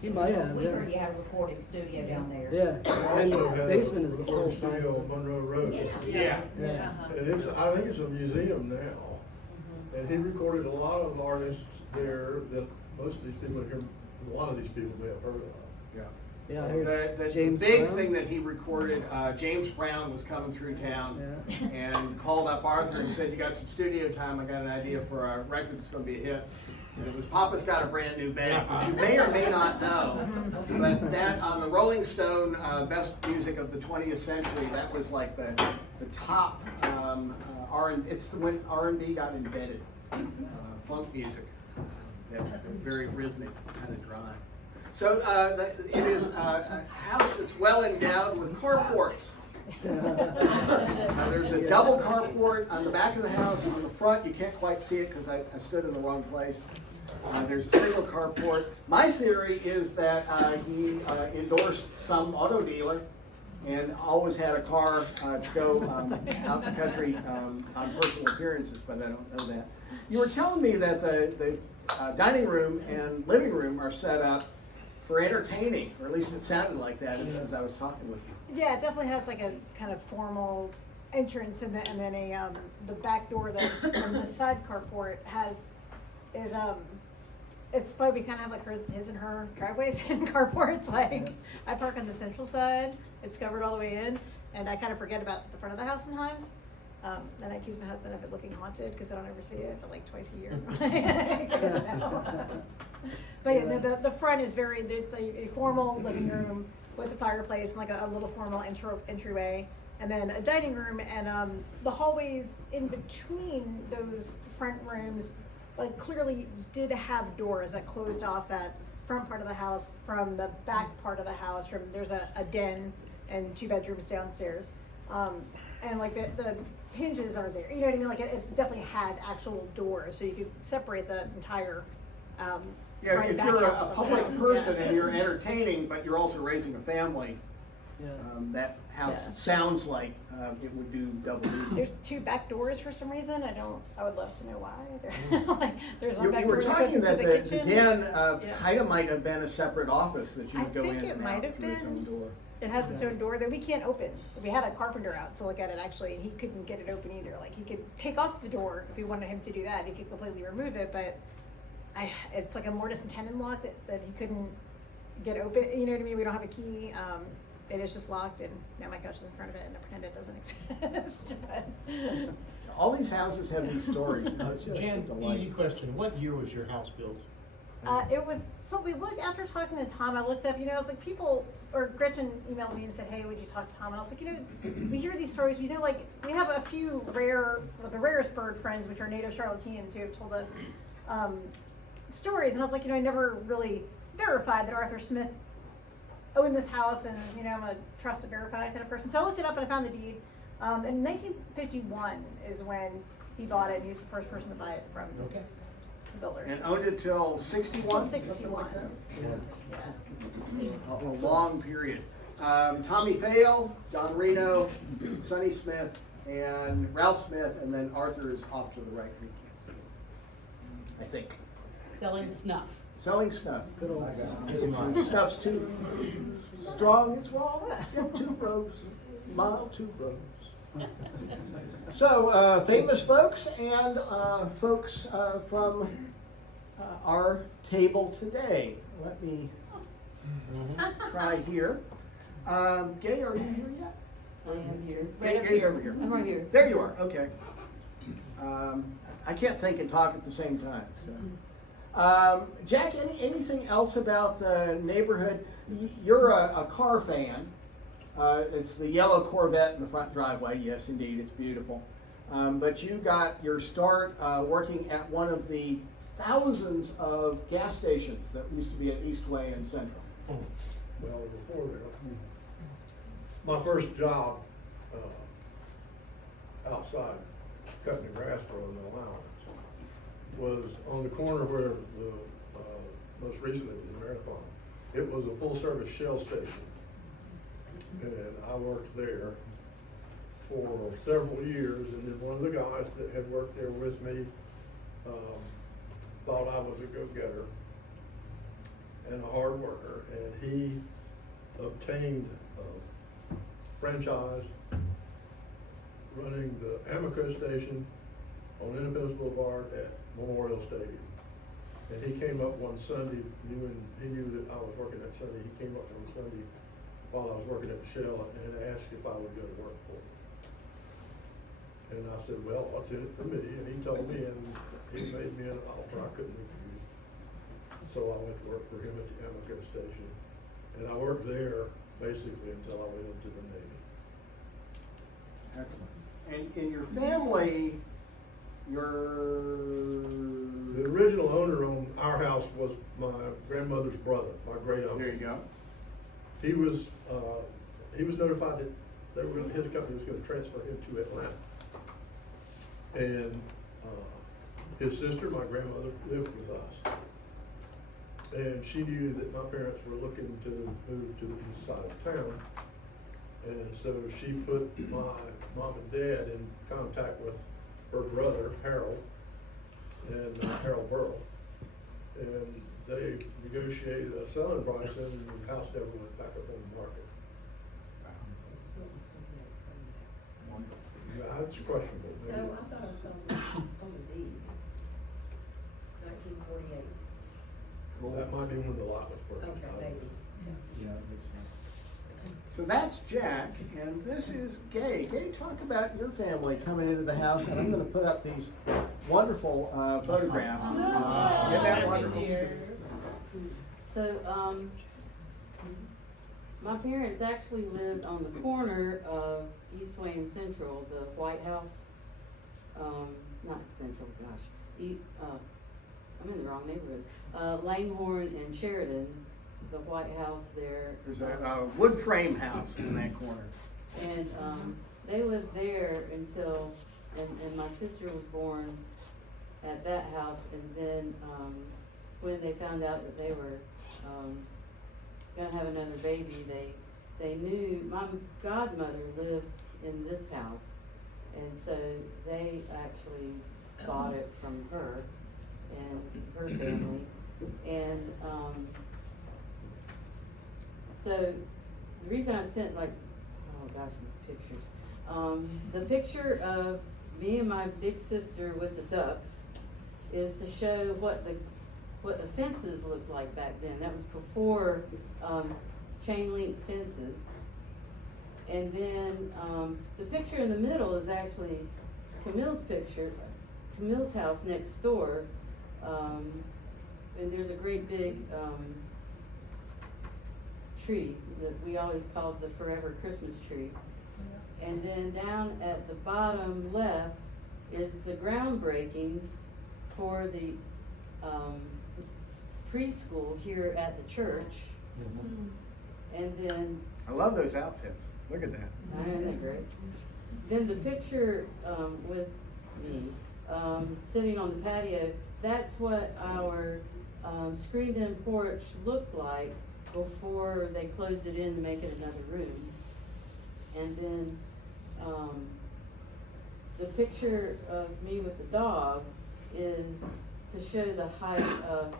he might have. We Yeah. heard he had a recording studio down there. Yeah, and the basement is the full Recording size. studio on Monroe Road. Yeah. Yeah. And I think it's a museum now. And he recorded a lot of artists there that most of these people here, a lot of these people may have heard of. Yeah. Yeah, I heard The James big Brown. thing that he recorded, James Brown was coming through town Yeah. and called up Arthur and said, "You got some studio time, I got an idea for a record that's going to be a hit." And it was Papa's Got a Brand New Bag, which you may or may not know, but that on the Rolling Stone Best Music of the 20th Century, that was like the top it's when R&B got embedded, funk music, very rhythmic, kind of dry. So it is a house that's well endowed with carports. There's a double carport on the back of the house. On the front, you can't quite see it because I stood in the wrong place. There's a single carport. My theory is that he endorsed some auto dealer and always had a car to go out the country on personal appearances, but I don't know that. You were telling me that the dining room and living room are set up for entertaining, or at least it sounded like that as I was talking with you. Yeah, it definitely has like a kind of formal entrance, and then the back door that from the side carport it's probably kind of have like his and her driveways and carports. Like I park on the central side, it's covered all the way in, and I kind of forget about the front of the house sometimes. Then I accuse my husband of it looking haunted because I don't ever see it, but like twice a year. But yeah, the front is it's a formal living room with a fireplace and like a little formal entryway, and then a dining room, and the hallways in between those front rooms like clearly did have doors that closed off that front part of the house from the back part of the house. There's a den and 2 bedrooms downstairs, and like the hinges are there. You know what I mean? Like it definitely had actual doors, so you could separate the entire. Yeah, if you're a public person and you're entertaining, but you're also raising a family, that house sounds like it would do double duty. There's 2 back doors for some reason. I would love to know why. Like, there's one back You were door that goes talking into that the the kitchen. den kind of might have been a separate office that you would go in I think it and might out have through its own been. door. It has its own door that we can't open. We had a carpenter out to look at it actually, and he couldn't get it open either. Like he could take off the door if we wanted him to do that. He could completely remove it, but it's like a mortise and tenon lock that he couldn't get open. You know what I mean? We don't have a key. It is just locked, and now my couch is in front of it, and I pretend it doesn't exist. But All these houses have these stories. Jan, easy question. What year was your house built? it was, so we looked, after talking to Tom, I looked up, I was like, people, or Gretchen emailed me and said, hey, would you talk to Tom? And I was like, we hear these stories, like, we have a few the rarest bird friends, which are native Charlotteans, who have told us stories. And I was like, I never really verified that Arthur Smith owned this house, and, I'm a trust but verify kind of person. So I looked it up and I found the deed. In 1951 is when he bought it, and he's the first person to buy it from the builders. And owned it till 61? Till 61. A long period. Tommy Fale, Don Reno, Sonny Smith, and Ralph Smith, and then Arthur is off to the right. I think. Selling snuff. Selling snuff. Good old Snuff's too strong, it's wrong. Get tuberose, mild tuberose. So, famous folks and folks from our table today. Let me try here. Gay, are you here yet? I am here. Gay's over here. I'm right here. There you are, okay. I can't think and talk at the same time. So. Jack, anything else about the neighborhood? You're a car fan. It's the yellow Corvette in the front driveway. Yes, indeed, it's beautiful. But you got your start working at one of the thousands of gas stations that used to be at Eastway and Central. Well, before there, my first job outside cutting the grass for an allowance was on the corner where the most recently the Marathon. It was a full-service Shell station, and I worked there for several years. And then one of the guys that had worked there with me thought I was a go-getter and a hard worker, and he obtained a franchise running the Amico station on Independence Boulevard at Memorial Stadium. And he came up one Sunday, he knew that I was working that Sunday. He came up one Sunday while I was working at the Shell and asked if I would go to work for him. And I said, well, what's in it for me? And he told me, and he made me an offer I couldn't refuse. So I went to work for him at the Amico station. And I worked there basically until I went into the Navy. Excellent. And in your family, The original owner owned our house was my grandmother's brother, my great uncle. There you go. He was notified that his company was gonna transfer him to Atlanta. And, his sister, my grandmother, lived with us. And she knew that my parents were looking to move to the east side of town. And so she put my mom and dad in contact with her brother, Harold, and Harold Burl. And they negotiated a selling price and the house never went back up on the market. Yeah, that's questionable. Maybe. Oh, I thought I saw on the deed. 1948. That might be when the lot was purchased. Okay, maybe. Yeah, that makes sense. So that's Jack, and this is Gay. Gay, talk about your family coming into the house, and I'm gonna put up these wonderful photographs. Isn't that wonderful? So, my parents actually lived on the corner of Eastway and Central, the White House, not Central, gosh, I'm in the wrong neighborhood, Langhorne and Sheridan, the White House there. There's a wood frame house in that corner. And, they lived there until, and my sister was born at that house, and then, when they found out that they were, gonna have another baby, they knew, my godmother lived in this house, and so they actually bought it from her and her family. And, so the reason I sent oh gosh, these pictures. The picture of me and my big sister with the ducks is to show what the fences looked like back then. That was before chain link fences. And then the picture in the middle is actually Camille's picture, Camille's house next door. And there's a great big tree that we always called the Forever Christmas tree. And then down at the bottom left is the groundbreaking for the preschool here at the church. And then I love those outfits. Look at that. isn't that great? Then the picture with me sitting on the patio, that's what our screened-in porch looked like before they closed it in to make it another room. And then the picture of me with the dog is to show the height of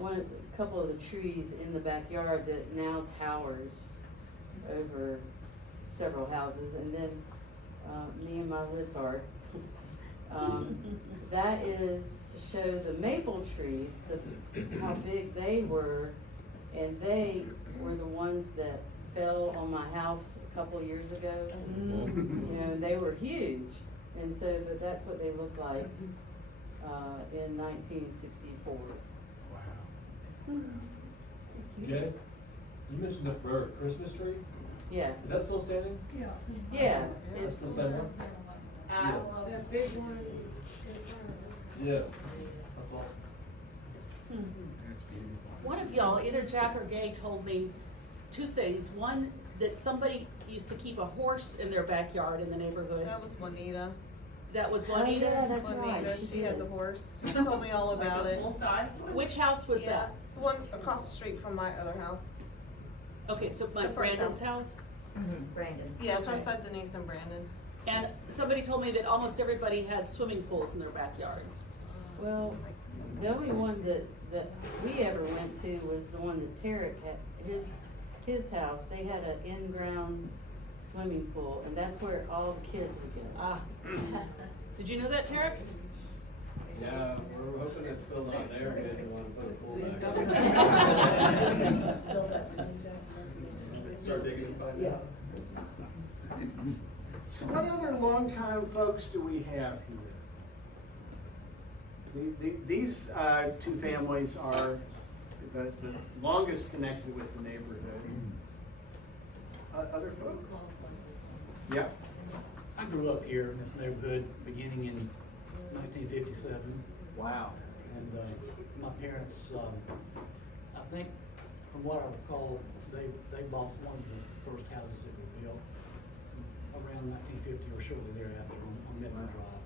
a couple of the trees in the backyard that now towers over several houses. And then me and my litard. That is to show the maple trees, how big they were, and they were the ones that fell on my house a couple of years ago. You know, they were huge, and so, but that's what they looked like in 1964. Wow. Okay, you mentioned the Forever Christmas tree, Yeah, is that still standing? Yeah. yeah, That's it's, still standing? That big one in front of us. Yeah, that's awesome. That's beautiful. One of y'all, either Jack or Gay, told me two things. One, that somebody used to keep a horse in their backyard in the neighborhood. That was Juanita. That was oh Juanita? yeah, that's right. Juanita, she had the horse. She told me all about it. Full size one? Which house was Yeah, that? the one across the street from my other house. Okay, so my The first Brandon's house. house? Brandon. Yeah, it's Okay. from Seth, Denise, and Brandon. And somebody told me that almost everybody had swimming pools in their backyard. Well, the only one that we ever went to was the one that Tarek had, his house. They had an in-ground swimming pool, and that's where all the kids would go. Ah. Did you know that, Tarek? Yeah, we're hoping it's still not there in case you want to put a pool back. Start digging and find out. So what other longtime folks do we have here? These two families are the longest connected with the neighborhood. Other folks? Yeah. I grew up here in this neighborhood beginning in 1957. Wow. And, my parents, I think, from what I recall, they bought one of the first houses that were built around 1950 or shortly thereafter on Medford Drive.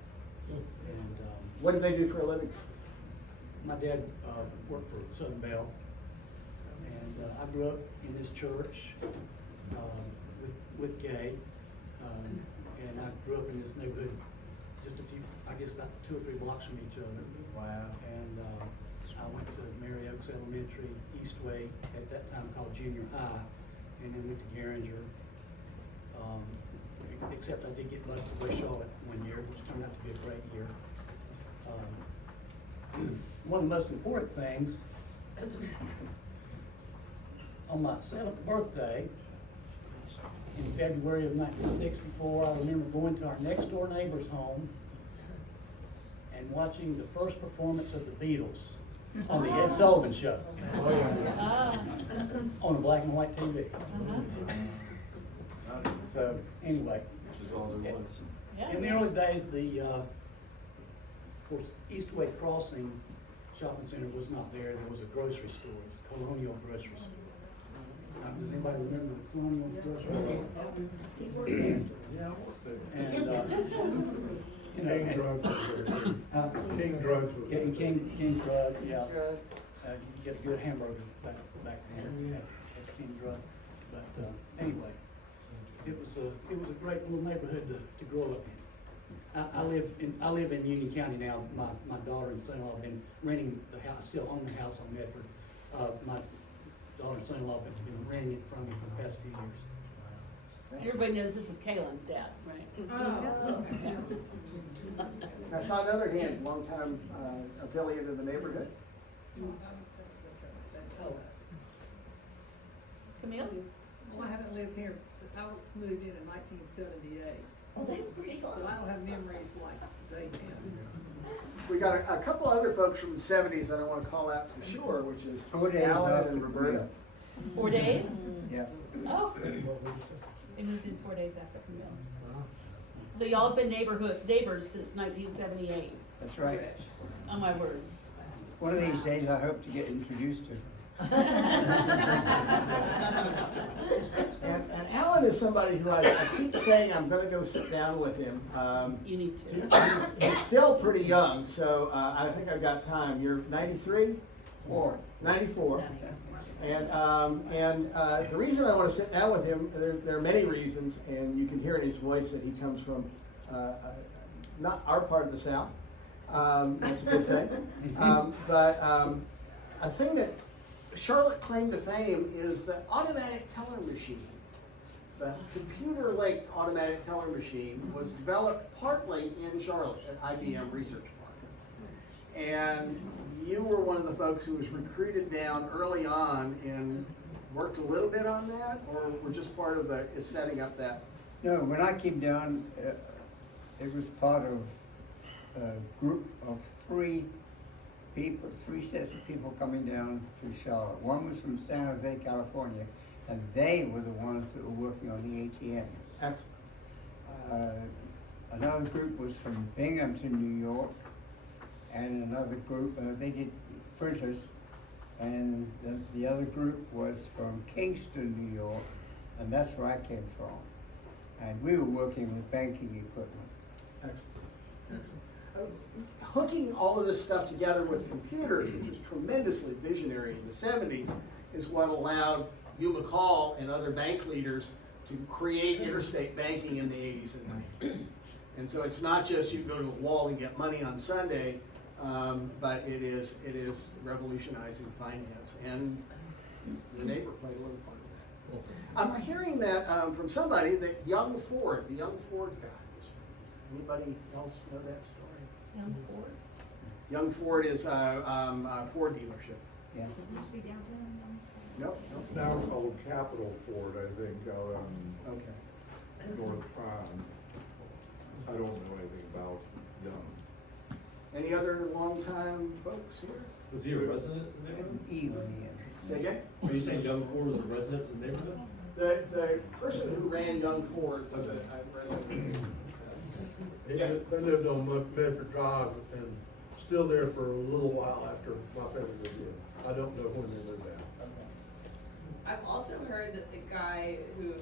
And, What did they do for a living? my dad, worked for Southern Bell. And, I grew up in this church, with Gay. And I grew up in this neighborhood, just a few, I guess about 2 or 3 blocks from each other. Wow. And, I went to Mary Oaks Elementary, Eastway, at that time called junior high, and then went to Garinger. Except I did get busted by Charlotte one year, which turned out to be a great year. One of the most important things, on my 7th birthday, in February of 1964, I remember going to our next door neighbor's home and watching the first performance of the Beatles on the Ed Sullivan Show. On a black and white TV. So, anyway. In the early days, of course, Eastway Crossing Shopping Center was not there. There was a grocery store, Colonial Grocery Store. Does anybody remember the Colonial Grocery Store? And, you know, King Drugs was there. King Drugs was there. King Drug, yeah. Drugs. You get a good hamburger back then at King Drug. But anyway, it was a great little neighborhood to grow up in. I live in Union County now. My daughter and son-in-law have been renting the house, still own the house on Medford. My daughter and son-in-law have been renting it from me for the past few years. Everybody knows this is Kaylin's dad, right? I saw another hand, longtime affiliate of the neighborhood. Camille? Well, I haven't lived here, I moved in 1978, Oh, that's pretty so cool. I don't have memories like they have. We got a couple other folks from the 70s that I want to call out for sure, which is 4 days Alan after and Roberta. 4 days? Yeah. Oh. They moved in 4 days after Camille. So y'all have been neighbors since 1978. That's right. Oh my word. One of these days, I hope to get introduced to. And Alan is somebody who I keep saying I'm going to go sit down with him. You need to. He's still pretty young, so I think I've got time. You're 93? 94. And the reason I want to sit down with him, there are many reasons, and you can hear in his voice that he comes from not our part of the South. That's a good thing. But a thing that Charlotte claimed to fame is the automatic teller machine. The computer-linked automatic teller machine was developed partly in Charlotte at IBM Research Park. And you were one of the folks who was recruited down early on and worked a little bit on that, or were just part of the setting up that? No, when I came down, it was part of a group of 3 people, 3 sets of people coming down to Charlotte. One was from San Jose, California, and they were the ones that were working on the ATM. Excellent. Another group was from Binghamton, New York, and another group, they did printers, and the other group was from Kingston, New York, and that's where I came from. And we were working with banking equipment. Excellent. Hooking all of this stuff together with computers, which was tremendously visionary in the 70s, is what allowed Hugh McCall and other bank leaders to create interstate banking in the 80s and 90s. And so it's not just you go to the wall and get money on Sunday, but it is revolutionizing finance, and the neighbor played a little part of that. I'm hearing that from somebody that the young Ford guy. Anybody else know that story? Young Ford? Young Ford is a Ford dealership. Yeah. It used to be downtown. Nope. It's now called Capital Ford, I think, out on Okay. North Pond. I don't know anything about them. Any other longtime folks here? Was he a resident in the neighborhood? Even, Say again? Are you saying Young Ford was a resident in the neighborhood? The person who ran Young Ford was a resident. They lived on Medford Drive, and still there for a little while after my family moved in. I don't know when they moved out. I've also heard that the guy who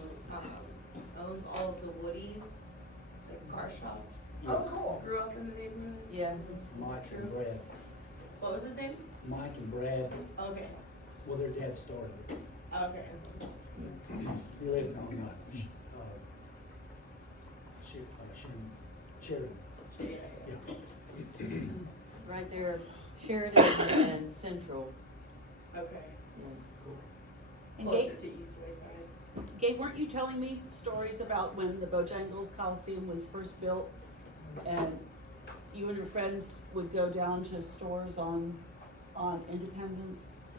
owns all of the Woodies, the car shops, Oh, cool. grew up in the neighborhood. Yeah. Mike True. and Brad, What was his name? Mike and Brad, Okay, well, their dad started it. okay. He lived on, Sheridan. Yeah. Right there, Sheridan and Central. Okay. Yeah. And Closer Gabe, to East Wayside. Gabe, weren't you telling me stories about when the Bojangles Coliseum was first built? And you and your friends would go down to stores on Independence?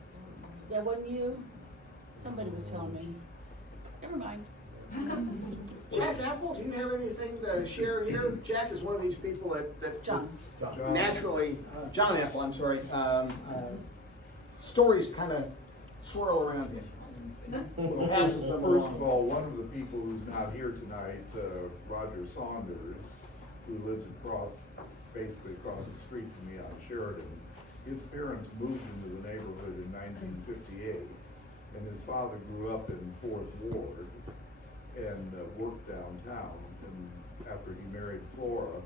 That wasn't you? Somebody was telling me. Never mind. Jack Apple, do you have anything to share here? Jack is one of these people that John. naturally, John Apple, I'm sorry, stories kind of swirl around him. Well, Passes them first along. of all, one of the people who's not here tonight, Roger Saunders, who lives basically across the street from me on Sheridan, his parents moved into the neighborhood in 1958, and his father grew up in 4th Ward and worked downtown. And after he married Flora,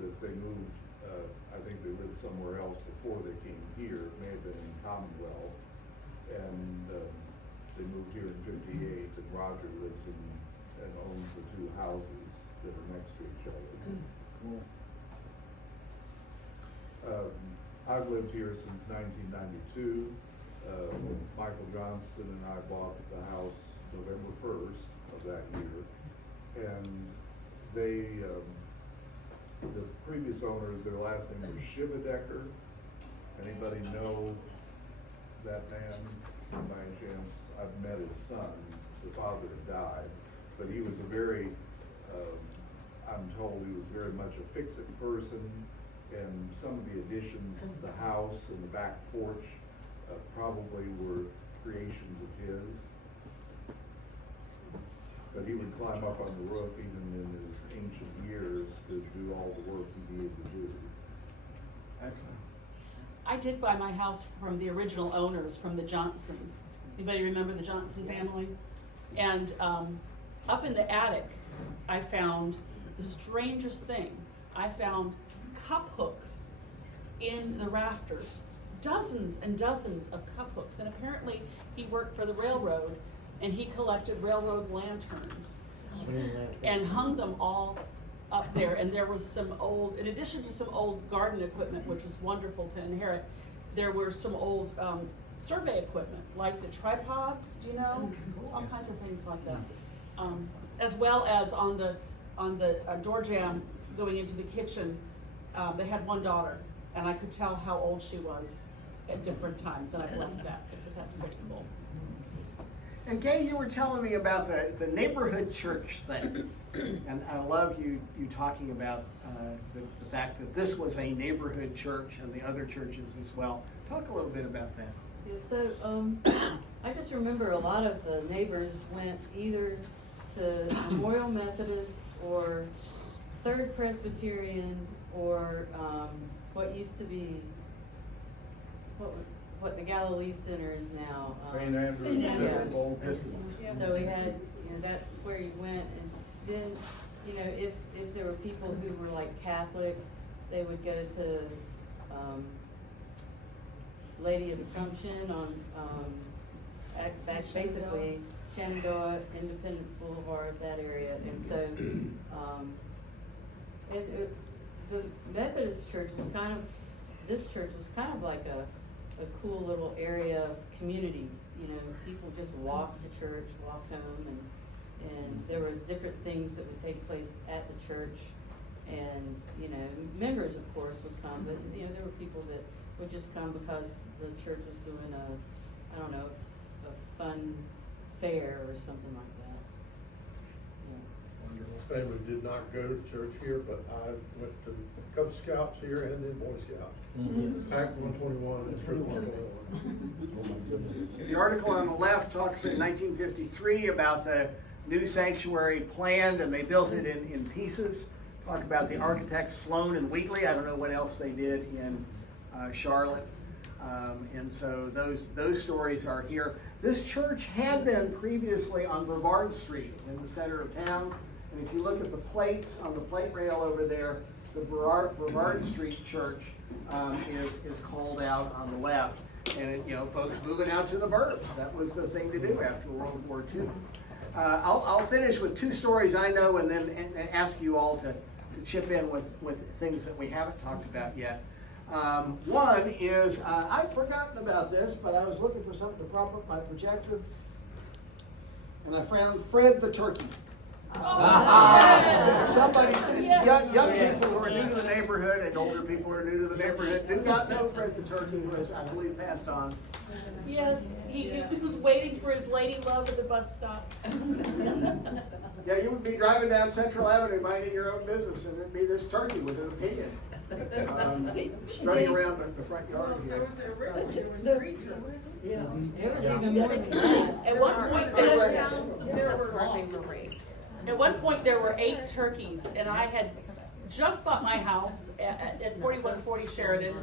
they moved, I think they lived somewhere else before they came here. It may have been in Commonwealth. And they moved here in 58, and Roger lives and owns the 2 houses that are next to each other. Cool. I've lived here since 1992. Michael Johnston and I bought the house November 1st of that year. And they, the previous owners, their last name was Shivadecker. Anybody know that man by any chance? I've met his son. The father had died, but he was a very, I'm told he was very much a fix-it person, and some of the additions to the house and the back porch probably were creations of his. But he would climb up on the roof even in his ancient years to do all the work he needed to do. Excellent. I did buy my house from the original owners, from the Johnsons. Anybody remember the Johnson family? And up in the attic, I found the strangest thing. I found cup hooks in the rafters, dozens and dozens of cup hooks. And apparently he worked for the railroad and he collected railroad lanterns and hung them all up there. And there was some old, in addition to some old garden equipment, which was wonderful to inherit, there were some old survey equipment, like the tripods, do you know? All kinds of things like that. As well as on the door jamb going into the kitchen, they had one daughter, and I could tell how old she was at different times, and I've left that because that's pretty cool. And Gay, you were telling me about the neighborhood church thing, and I love you talking about the fact that this was a neighborhood church and the other churches as well. Talk a little bit about that. Yeah, so I just remember a lot of the neighbors went either to Memorial Methodist or Third Presbyterian or what used to be what the Galilee Center is now. St. Andrew's St. Andrew's. Episcopal. Yeah. So we had, that's where you went, and then, if there were people who were like Catholic, they would go to Lady of Assumption on back basically Shenandoah, Independence Boulevard, that area, and so the Methodist church was this church was kind of like a cool little area of community. People just walked to church, walked home, and there were different things that would take place at the church, and members of course would come, but there were people that would just come because the church was doing a fun fair or something like that. My family did not go to church here, but I went to Cub Scouts here and then Boy Scouts. Mm-hmm. Act 121 and Troop 121. Oh my goodness. The article on the left talks in 1953 about the new sanctuary planned, and they built it in pieces. talk about the architects Sloan and Wheatley. I don't know what else they did in Charlotte. And so those stories are here. This church had been previously on Brevard Street in the center of town. And if you look at the plates on the plate rail over there, the Brevard Street Church is called out on the left. And folks moving out to the burbs. That was the thing to do after World War II. I'll finish with two stories I know, and then ask you all to chip in with things that we haven't talked about yet. One is, I'd forgotten about this, but I was looking for something to prop up my projector, and I found Fred the Turkey. Somebody, young people who are new to the neighborhood and older people who are new to the neighborhood did not know Fred the Turkey, who was, I believe, passed on. Yes, he was waiting for his lady love at the bus stop. Yeah, you would be driving down Central Avenue minding your own business, and there'd be this turkey with an opinion running around the front yard here. Yeah, there was even more than that. At one point there were 8 turkeys, and I had just bought my house at 4140 Sheridan.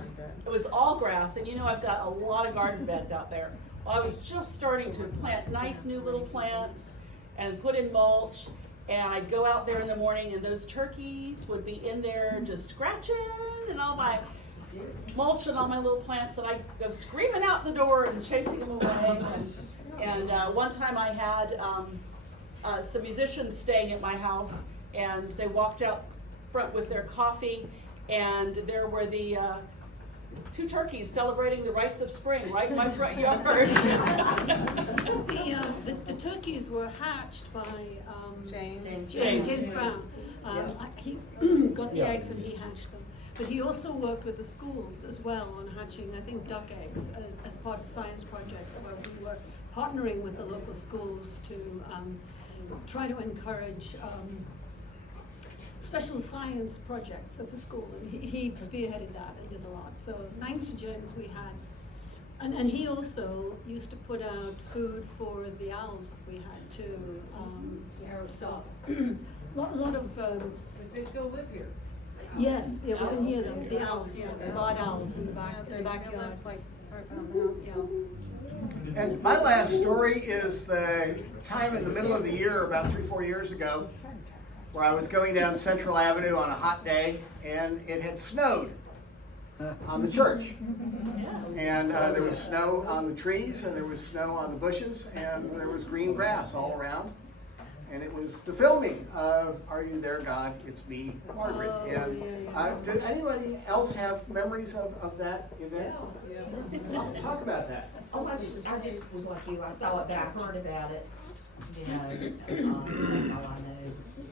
It was all grass, and I've got a lot of garden beds out there. Well, I was just starting to plant nice new little plants and put in mulch, and I'd go out there in the morning, and those turkeys would be in there just scratching and all my mulch and all my little plants, and I'd go screaming out the door and chasing them away. And one time I had some musicians staying at my house, and they walked out front with their coffee, and there were the 2 turkeys celebrating the rites of spring right in my front yard. The turkeys were hatched by James Brown. He got the eggs and he hatched them. But he also worked with the schools as well on hatching, I think, duck eggs as part of a science project where we were partnering with the local schools to try to encourage special science projects at the school, and he spearheaded that and did a lot. So thanks to James, we had, and he also used to put out food for the owls. We had to, so a lot of. But they still live here. Yes, yeah, we can hear them. The owls, yeah, the barred owls in the backyard. And my last story is the time in the middle of the year, about 3-4 years ago, where I was going down Central Avenue on a hot day, and it had snowed on the church. And there was snow on the trees, and there was snow on the bushes, and there was green grass all around. And it was the filming of Are You There, God? It's Me, Margaret. And did anybody else have memories of that event? Yeah. Talk about that. Oh, I just was like you. I saw it, but I heard about it. That's all I know.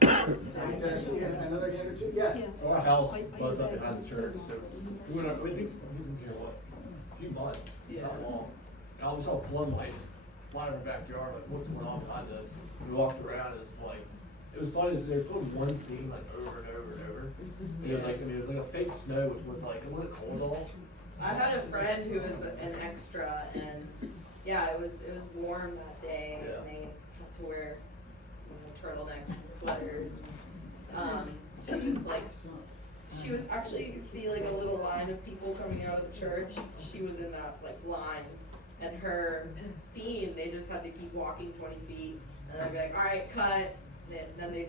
Another hand or two? Yes. So our house was up behind the church, so we went up, we think, a few months, not long. And all we saw floodlights flying in our backyard, like, what's going on behind us? We walked around, and it's like, it was funny, they were filming one scene like over and over and over. And it was like, it was like a fake snow, which was like, it wasn't cold at all. I had a friend who was an extra, and yeah, it was warm that day, and they had to wear turtlenecks and sweaters. She would actually see like a little line of people coming out of the church. She was in that like line, and her scene, they just had to keep walking 20 feet, and I'd be like, all right, cut. And then they'd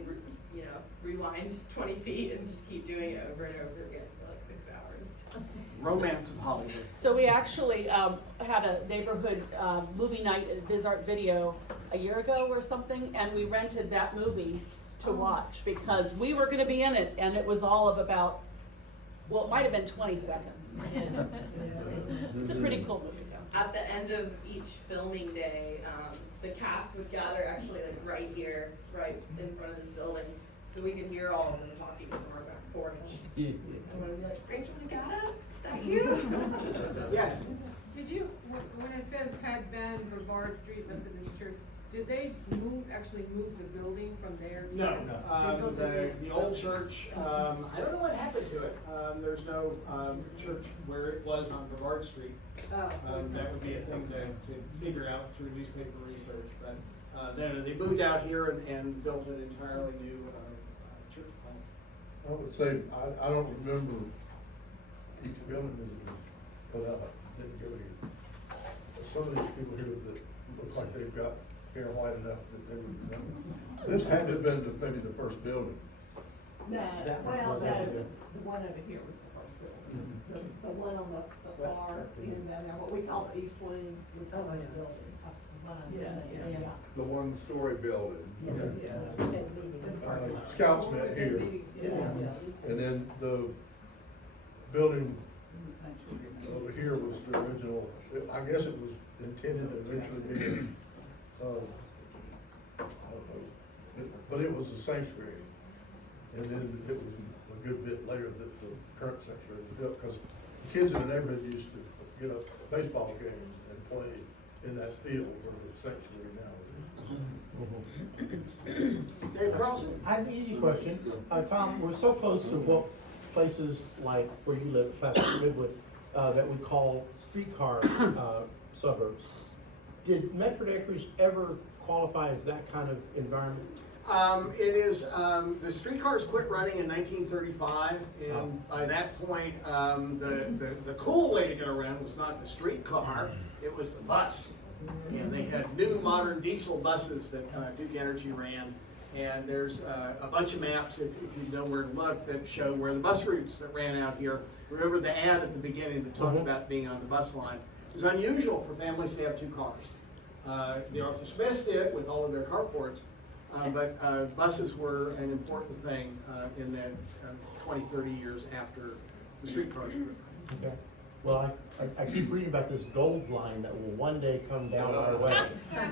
rewind 20 feet and just keep doing it over and over again for like 6 hours. Romance of Hollywood. So we actually had a neighborhood movie night at VisArt Video a year ago or something, and we rented that movie to watch because we were going to be in it, and it was all of about, well, it might have been 20 seconds. It's a pretty cool movie. At the end of each filming day, the cast would gather actually like right here, right in front of this building, so we could hear all of them talking from our back porch. And we'd be like, Rachel, you got us? Is that you? Yes. Did you, when it says had been Brevard Street Methodist Church, did they actually move the building from there? No, the old church, I don't know what happened to it. There's no church where it was on Brevard Street. That would be a thing to figure out through newspaper research. But they moved out here and built an entirely new church plant. I would say, I don't remember each building that was put up, I didn't go here. But some of these people here that look like they've got hair white enough that they would remember. This had to have been maybe the first building. No, That one well, was no, over there. the one over here was the first building. The one on the far end down there, what we call the east wing, was the first building. Yeah. The one-story building. Scouts met here. And then the building over here was the original, I guess it was intended to eventually be, I don't know, but it was a sanctuary. And then it was a good bit later that the current sanctuary was built, because the kids in the neighborhood used to get up to baseball games and play in that field where the sanctuary now is. Dave Carlson? I have an easy question. Tom, we're so close to what places like where you live, past Midwood, that we call streetcar suburbs. Did Medford Acres ever qualify as that kind of environment? It is, the streetcars quit running in 1935, and by that point, the cool way to get around was not the streetcar, it was the bus. And they had new modern diesel buses that Duke Energy ran. And there's a bunch of maps, if you know where to look, that show where the bus routes that ran out here. Remember the ad at the beginning that talked about being on the bus line. It was unusual for families to have two cars. The Arthur Smiths did with all of their carports, but buses were an important thing in that 20, 30 years after the streetcars. Okay. Well, I keep reading about this gold line that will one day come down our way.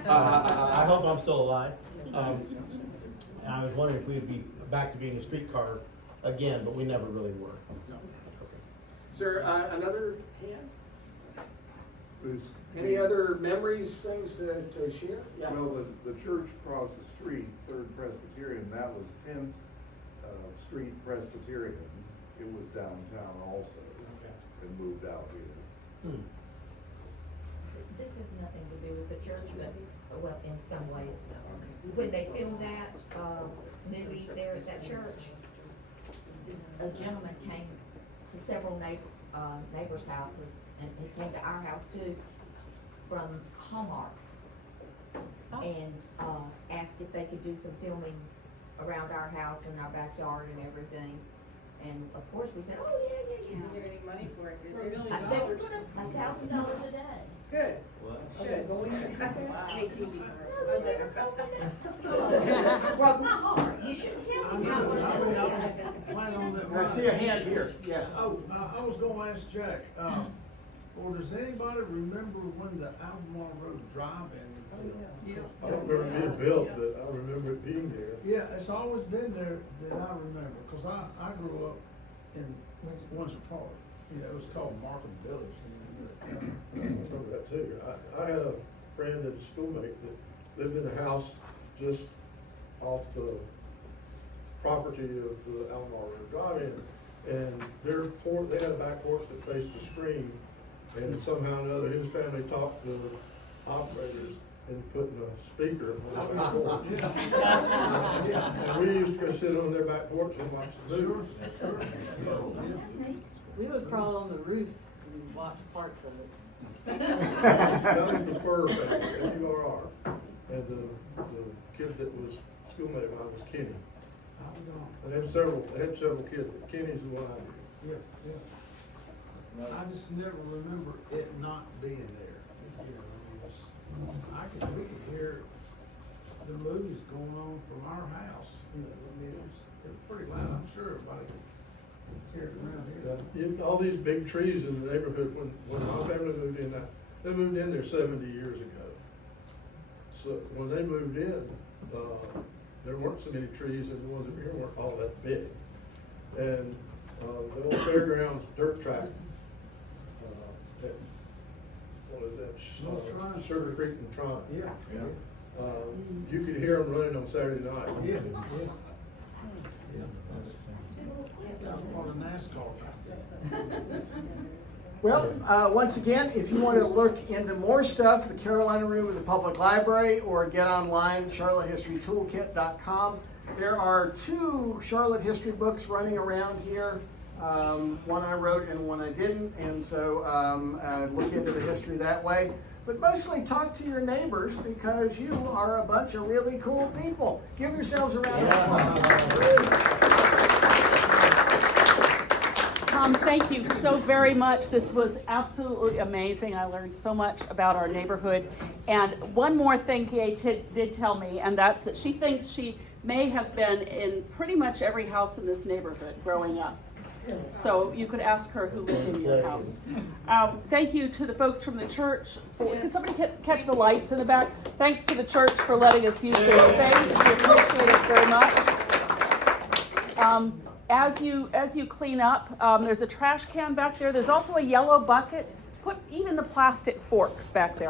I hope I'm still alive. And I was wondering if we'd be back to being a streetcar again, but we never really were. No. Okay. Is there another hand? Any other memories, things to share? Yeah. Well, the church across the street, Third Presbyterian, that was 10th Street Presbyterian. It was downtown also, and moved out here. This has nothing to do with the church, but, well, in some ways. When they filmed that movie there at that church, a gentleman came to several neighbors' houses, and he came to our house too, from Hallmark, and asked if they could do some filming around our house and our backyard and everything. And of course, we said, oh, yeah. Is there any money for it? For $1 million. They were gonna, $1,000 a day. Good. Should. Make TV Broke my heart. You shouldn't tell me not want to do it. I see a hand here, yes. Oh, I was gonna ask Jack, or does anybody remember when the Albemarle Road Drive-In was built? I don't remember it being built, but I remember it being there. Yeah, it's always been there that I remember, cause I grew up in Windsor Park. You know, it was called Markham Village. I remember that too. I had a friend and a schoolmate that lived in a house just off the property of the Albemarle Road Drive-In, and they had a back porch that faced the stream, and somehow or another his family talked to the operators and putting a speaker on the back porch. And we used to go sit on their back porch and watch the news. We would crawl on the roof and watch parts of it. That was the first FURR, and the kid that was schoolmate of mine was Kenny. And they had several kids, but Kenny's the one I knew. Yeah. I just never remember it not being there. You know, we could hear the movies going on from our house. You know, I mean, it was pretty loud. I'm sure everybody could hear it around here. All these big trees in the neighborhood, when my family moved in, they moved in there 70 years ago. So when they moved in, there weren't so many trees, and the ones over here weren't all that big. And the old fairgrounds dirt track, what is that? Sugar Creek and Tron. Yeah. You could hear them running on Saturday night. Yeah. That's part of NASCAR right there. Well, once again, if you want to look into more stuff, the Carolina Room of the Public Library, or get online, charlottehistorytoolkit.com. There are 2 Charlotte history books running around here. One I wrote and one I didn't, and so look into the history that way. But mostly talk to your neighbors because you are a bunch of really cool people. Give yourselves a round of applause. Tom, thank you so very much. This was absolutely amazing. I learned so much about our neighborhood. And one more thing Kay did tell me, and that's that she thinks she may have been in pretty much every house in this neighborhood growing up. So you could ask her who lived in your house. Thank you to the folks from the church. Can somebody catch the lights in the back? Thanks to the church for letting us use their space. We appreciate it very much. As you clean up, there's a trash can back there. There's also a yellow bucket. Put even the plastic forks back there.